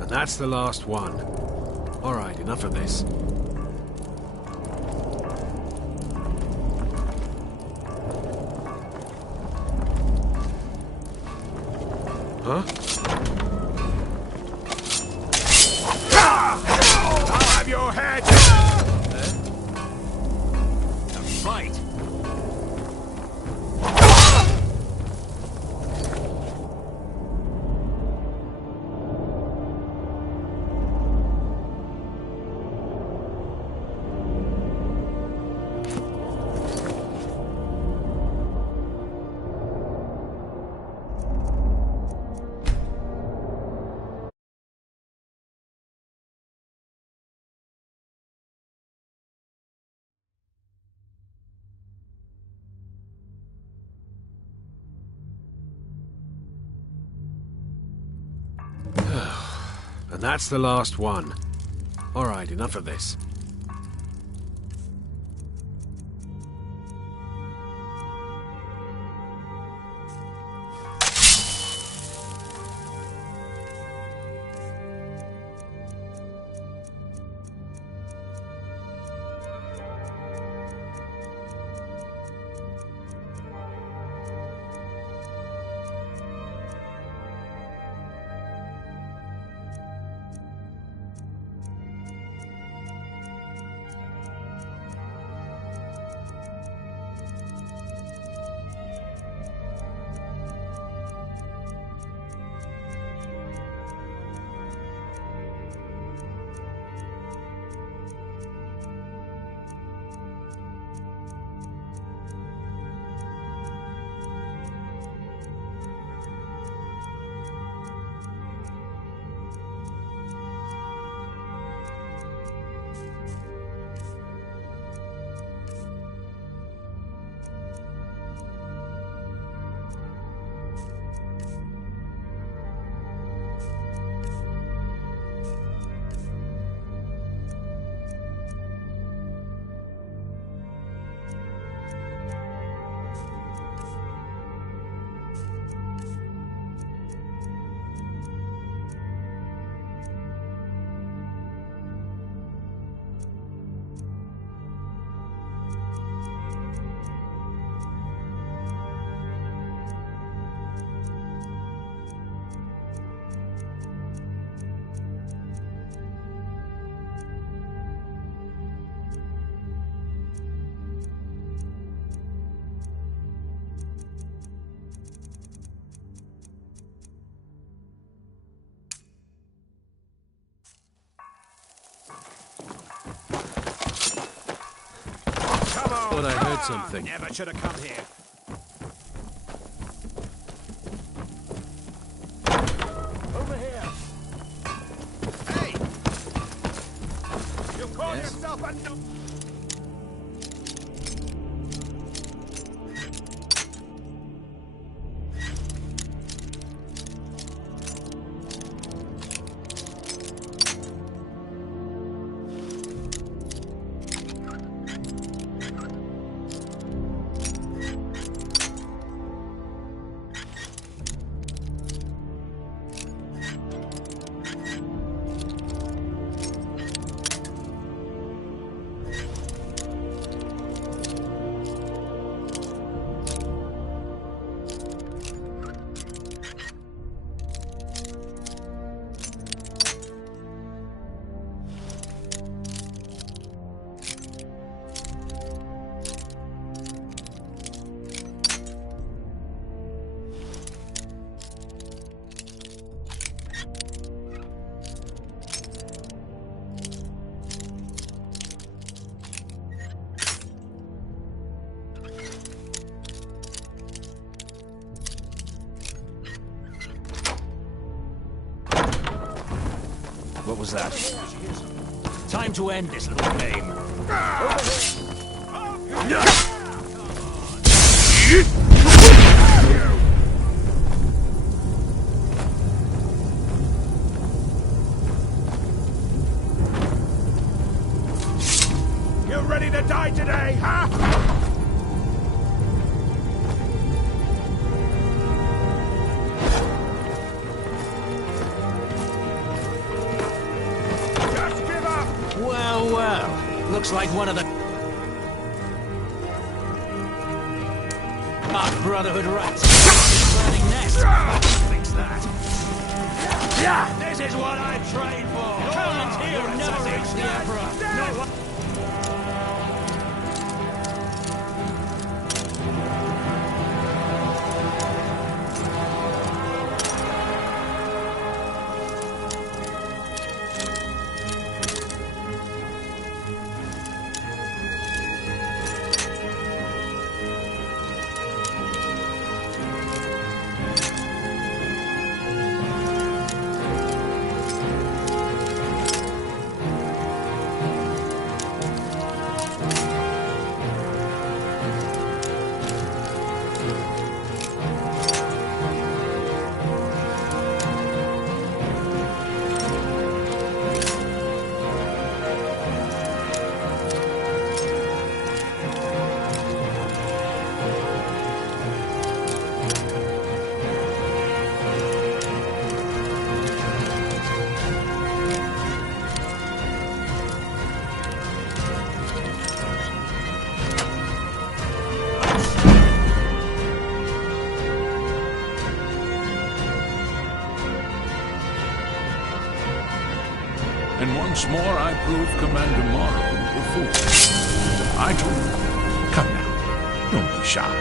And that's the last one. All right, enough of this. Huh? I'll have your head! A fight! And that's the last one. All right, enough of this. Thought I heard something. Never should have come here. Over here. Hey! You call yourself a was that? Time to end this little game. You ready to die today, huh? Well, looks like one of the Brotherhood rats is burning nest. Fix that. Yeah, this is what I trained for. Volunteer and never reach the Emperor. No. And once more I prove Commander Morrow a fool. I too. Come now, don't be shy.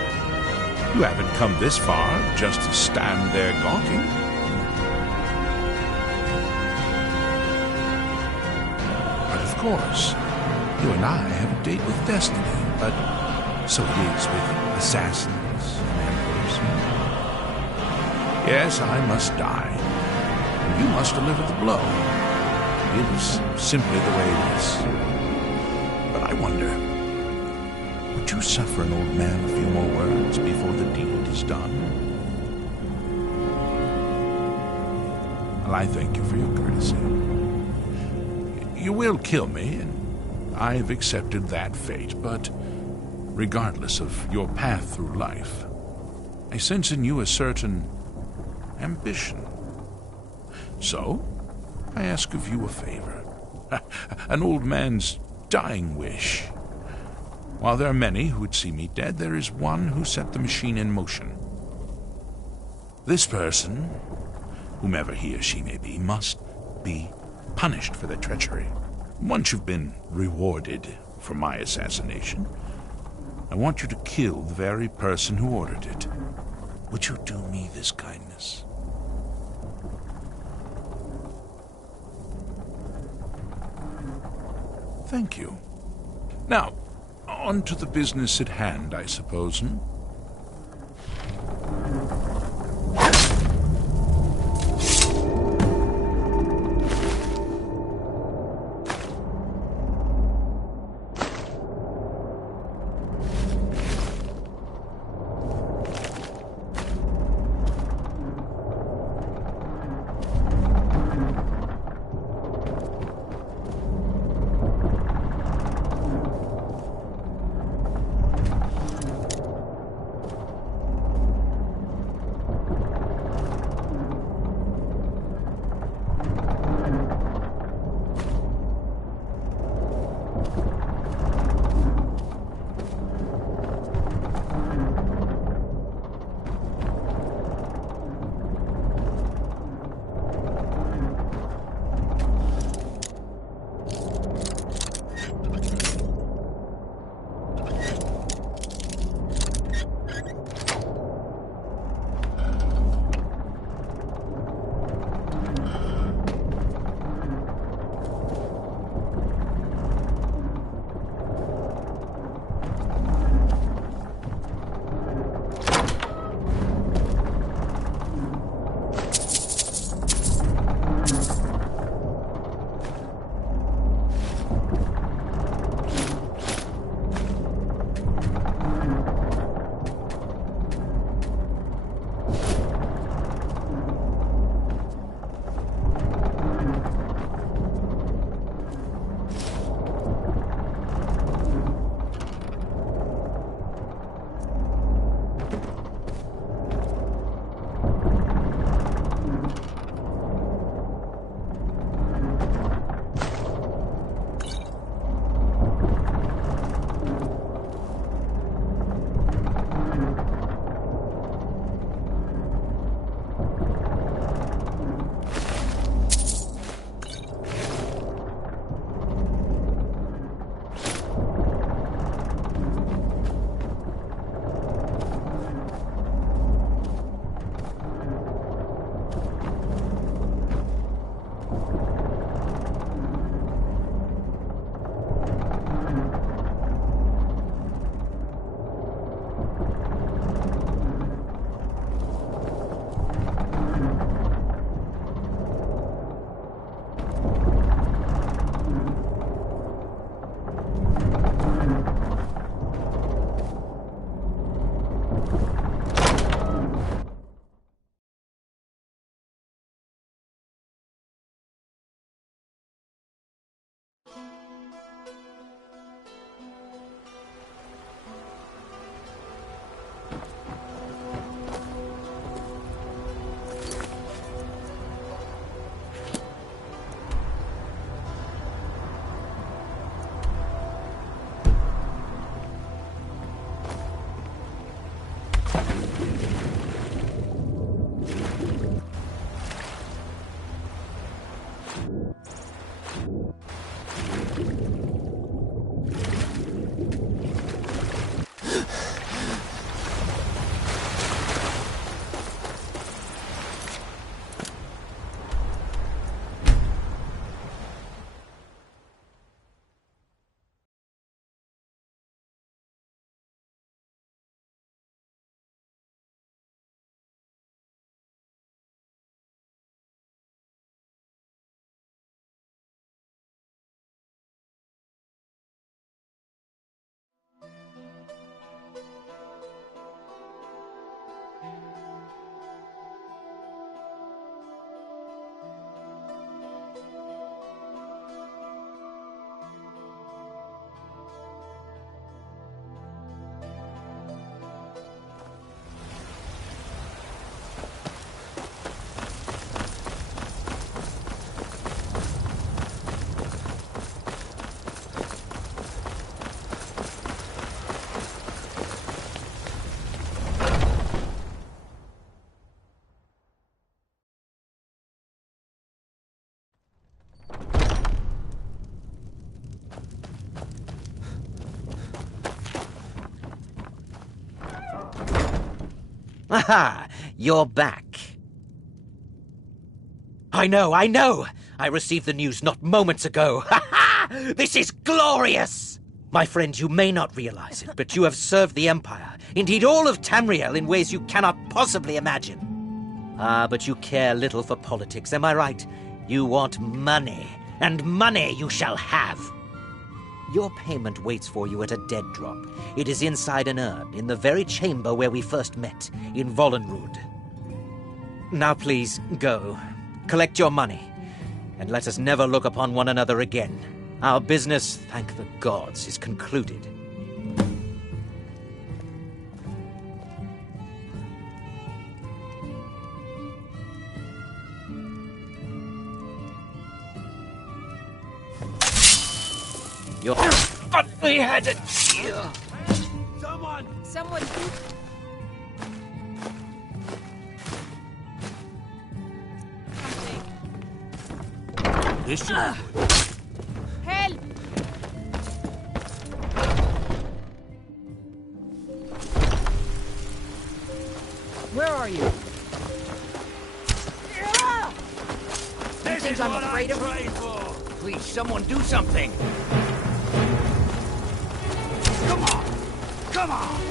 You haven't come this far just to stand there gawking. But of course, you and I have a date with destiny, but so it is with assassins and emperors. Yes, I must die, and you must deliver the blow. It is simply the way it is. But I wonder, would you suffer an old man a few more words before the deed is done? Well, I thank you for your courtesy. You will kill me, and I have accepted that fate, but regardless of your path through life, I sense in you a certain ambition. So, I ask of you a favor. An old man's dying wish. While there are many who would see me dead, there is one who set the machine in motion. This person, whomever he or she may be, must be punished for their treachery. Once you've been rewarded for my assassination, I want you to kill the very person who ordered it. Would you do me this kindness? Thank you. Now, on to the business at hand, I suppose, Aha! You're back. I know! I received the news not moments ago. Ha ha! This is glorious! My friend, you may not realize it, but you have served the Empire, indeed all of Tamriel, in ways you cannot possibly imagine. Ah, but you care little for politics, am I right? You want money, and money you shall have. Your payment waits for you at a dead drop. It is inside an urn, in the very chamber where we first met, in Vollenrud. Now please, go. Collect your money, and let us never look upon one another again. Our business, thank the gods, is concluded. You're funny-headed. Someone. This should be good. Help! Where are you? This is what I'm afraid of. Please, someone do something. Come on! Come on!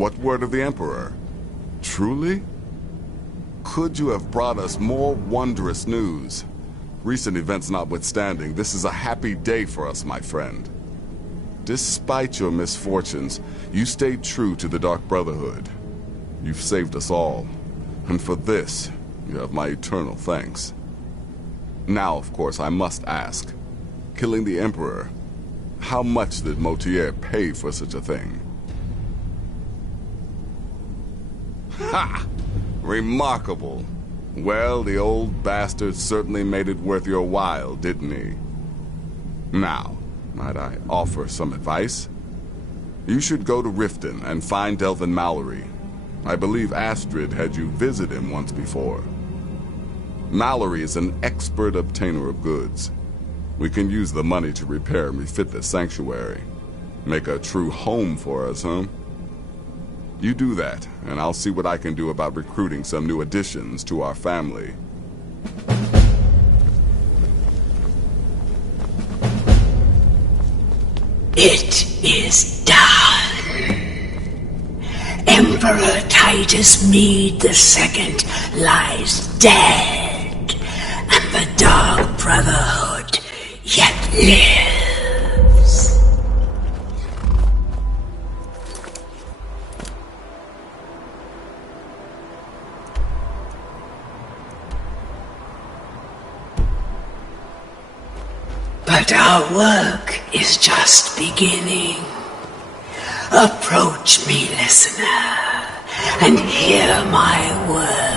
What word of the Emperor? Truly? Could you have brought us more wondrous news? Recent events notwithstanding, this is a happy day for us, my friend. Despite your misfortunes, you stayed true to the Dark Brotherhood. You've saved us all, and for this, you have my eternal thanks. Now, of course, I must ask, killing the Emperor, how much did Motier pay for such a thing? Ha! Remarkable. Well, the old bastard certainly made it worth your while, didn't he? Now, might I offer some advice? You should go to Riften and find Delvin Mallory. I believe Astrid had you visit him once before. Mallory is an expert obtainer of goods. We can use the money to repair and refit the sanctuary. Make a true home for us, huh? You do that, and I'll see what I can do about recruiting some new additions to our family. It is done. Emperor Titus Mede II lies dead, and the Dark Brotherhood yet lives. But our work is just beginning. Approach me, listener, and hear my words.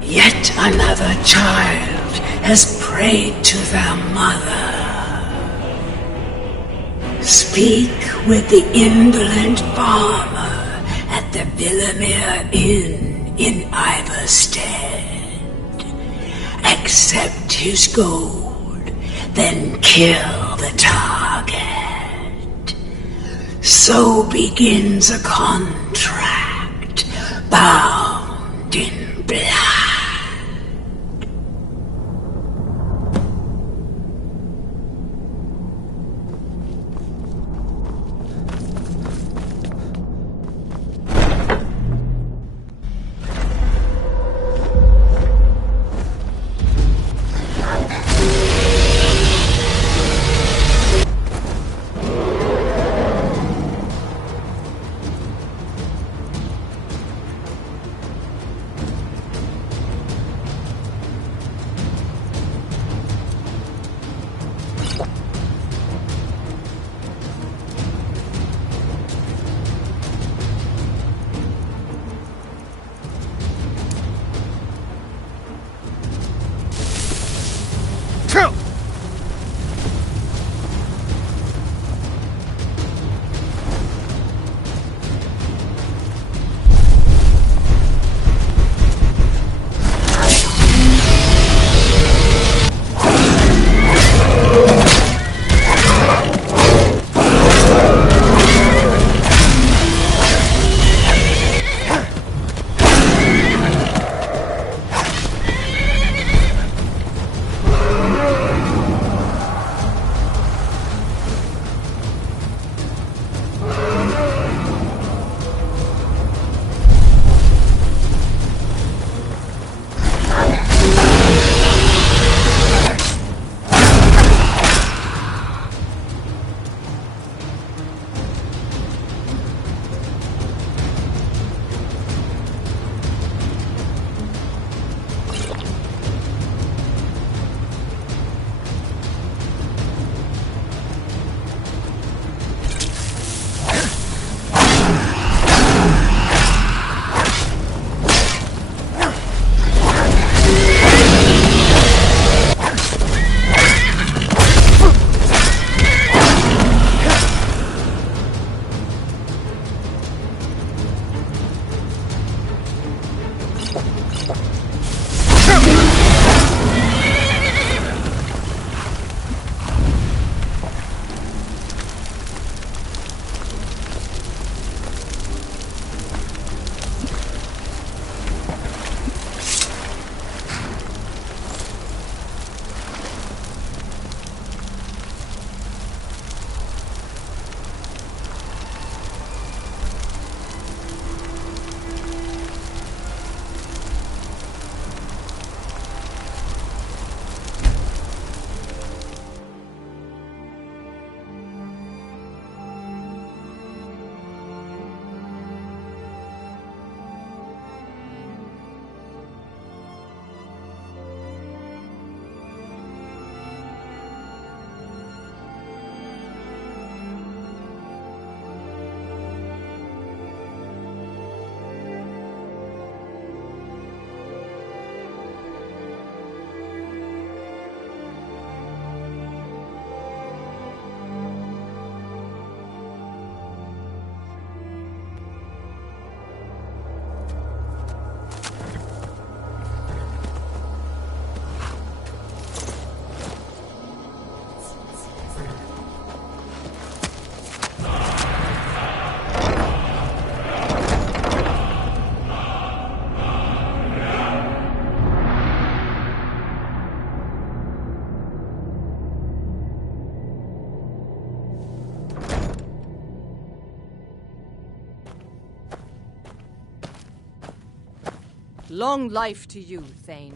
Yet another child has prayed to their mother. Speak with the indolent farmer at the Villamere Inn in Iverstead. Accept his gold, then kill the target. So begins a contract bound in blood. Long life to you, Thane.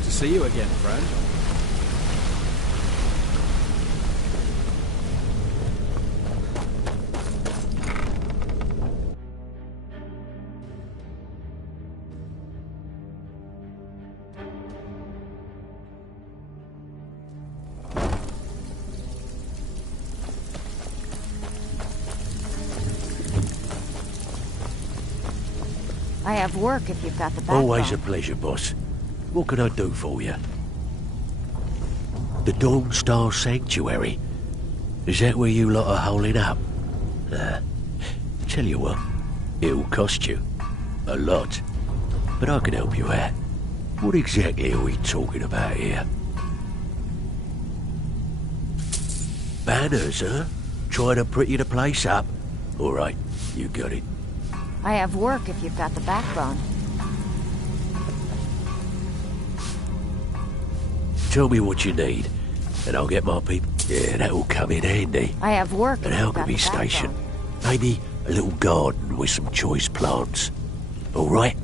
Good to see you again, friend. I have work if you've got the backbone. Always a pleasure, boss. What can I do for you? The Dawn Star Sanctuary? Is that where you lot are holding up? Tell you what, it'll cost you. A lot. But I can help you out. What exactly are we talking about here? Banners, huh? Trying to pretty the place up? Alright, you got it. I have work if you've got the backbone. Tell me what you need, and I'll get my people. Yeah, that'll come in handy. I have work An if you've got alchemy the station. backbone. Maybe a little garden with some choice plants. Alright?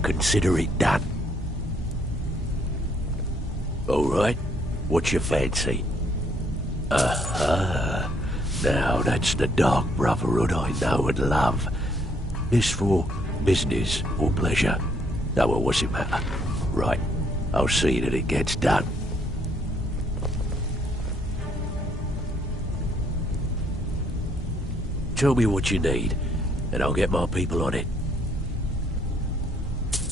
Consider it done. Alright? What's your fancy? Aha! Now that's the Dark Brotherhood I know and love. This for business or pleasure? No, well, what's it matter? Right, I'll see that it gets done. Tell me what you need, and I'll get my people on it.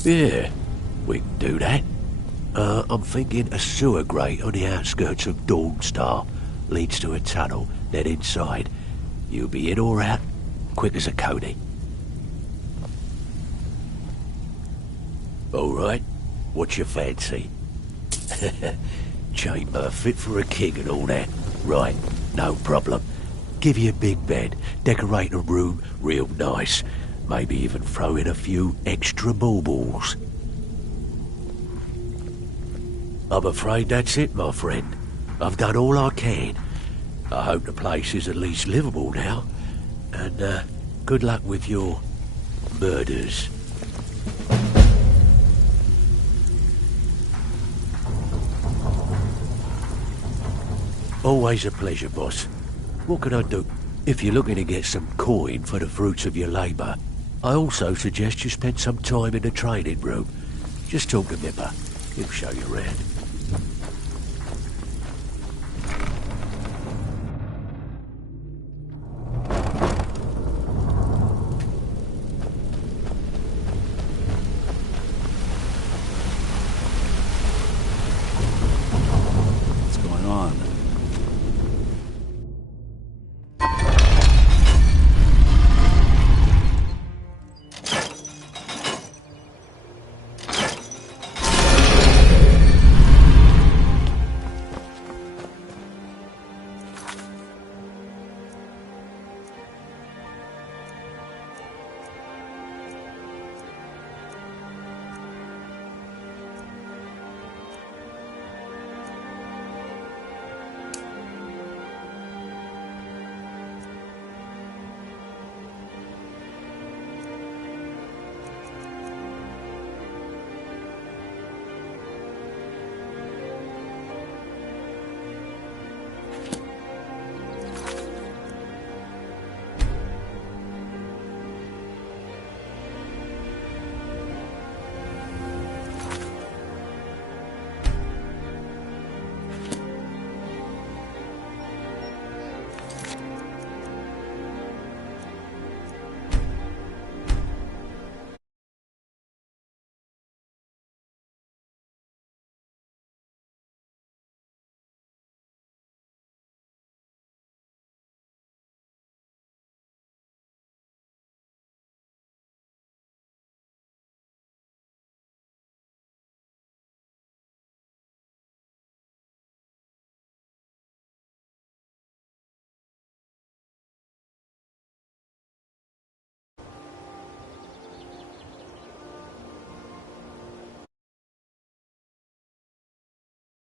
Yeah, we can do that. I'm thinking a sewer grate on the outskirts of Dawnstar leads to a tunnel, then inside. You'll be in or out, quick as a coney. Alright, what's your fancy? Chamber fit for a king and all that. Right, no problem. Give you a big bed, decorate a room real nice. Maybe even throw in a few extra baubles. I'm afraid that's it, my friend. I've done all I can. I hope the place is at least livable now. And good luck with your murders. Always a pleasure, boss. What can I do? If you're looking to get some coin for the fruits of your labour, I also suggest you spend some time in the training room. Just talk to Mipper. He'll show you around.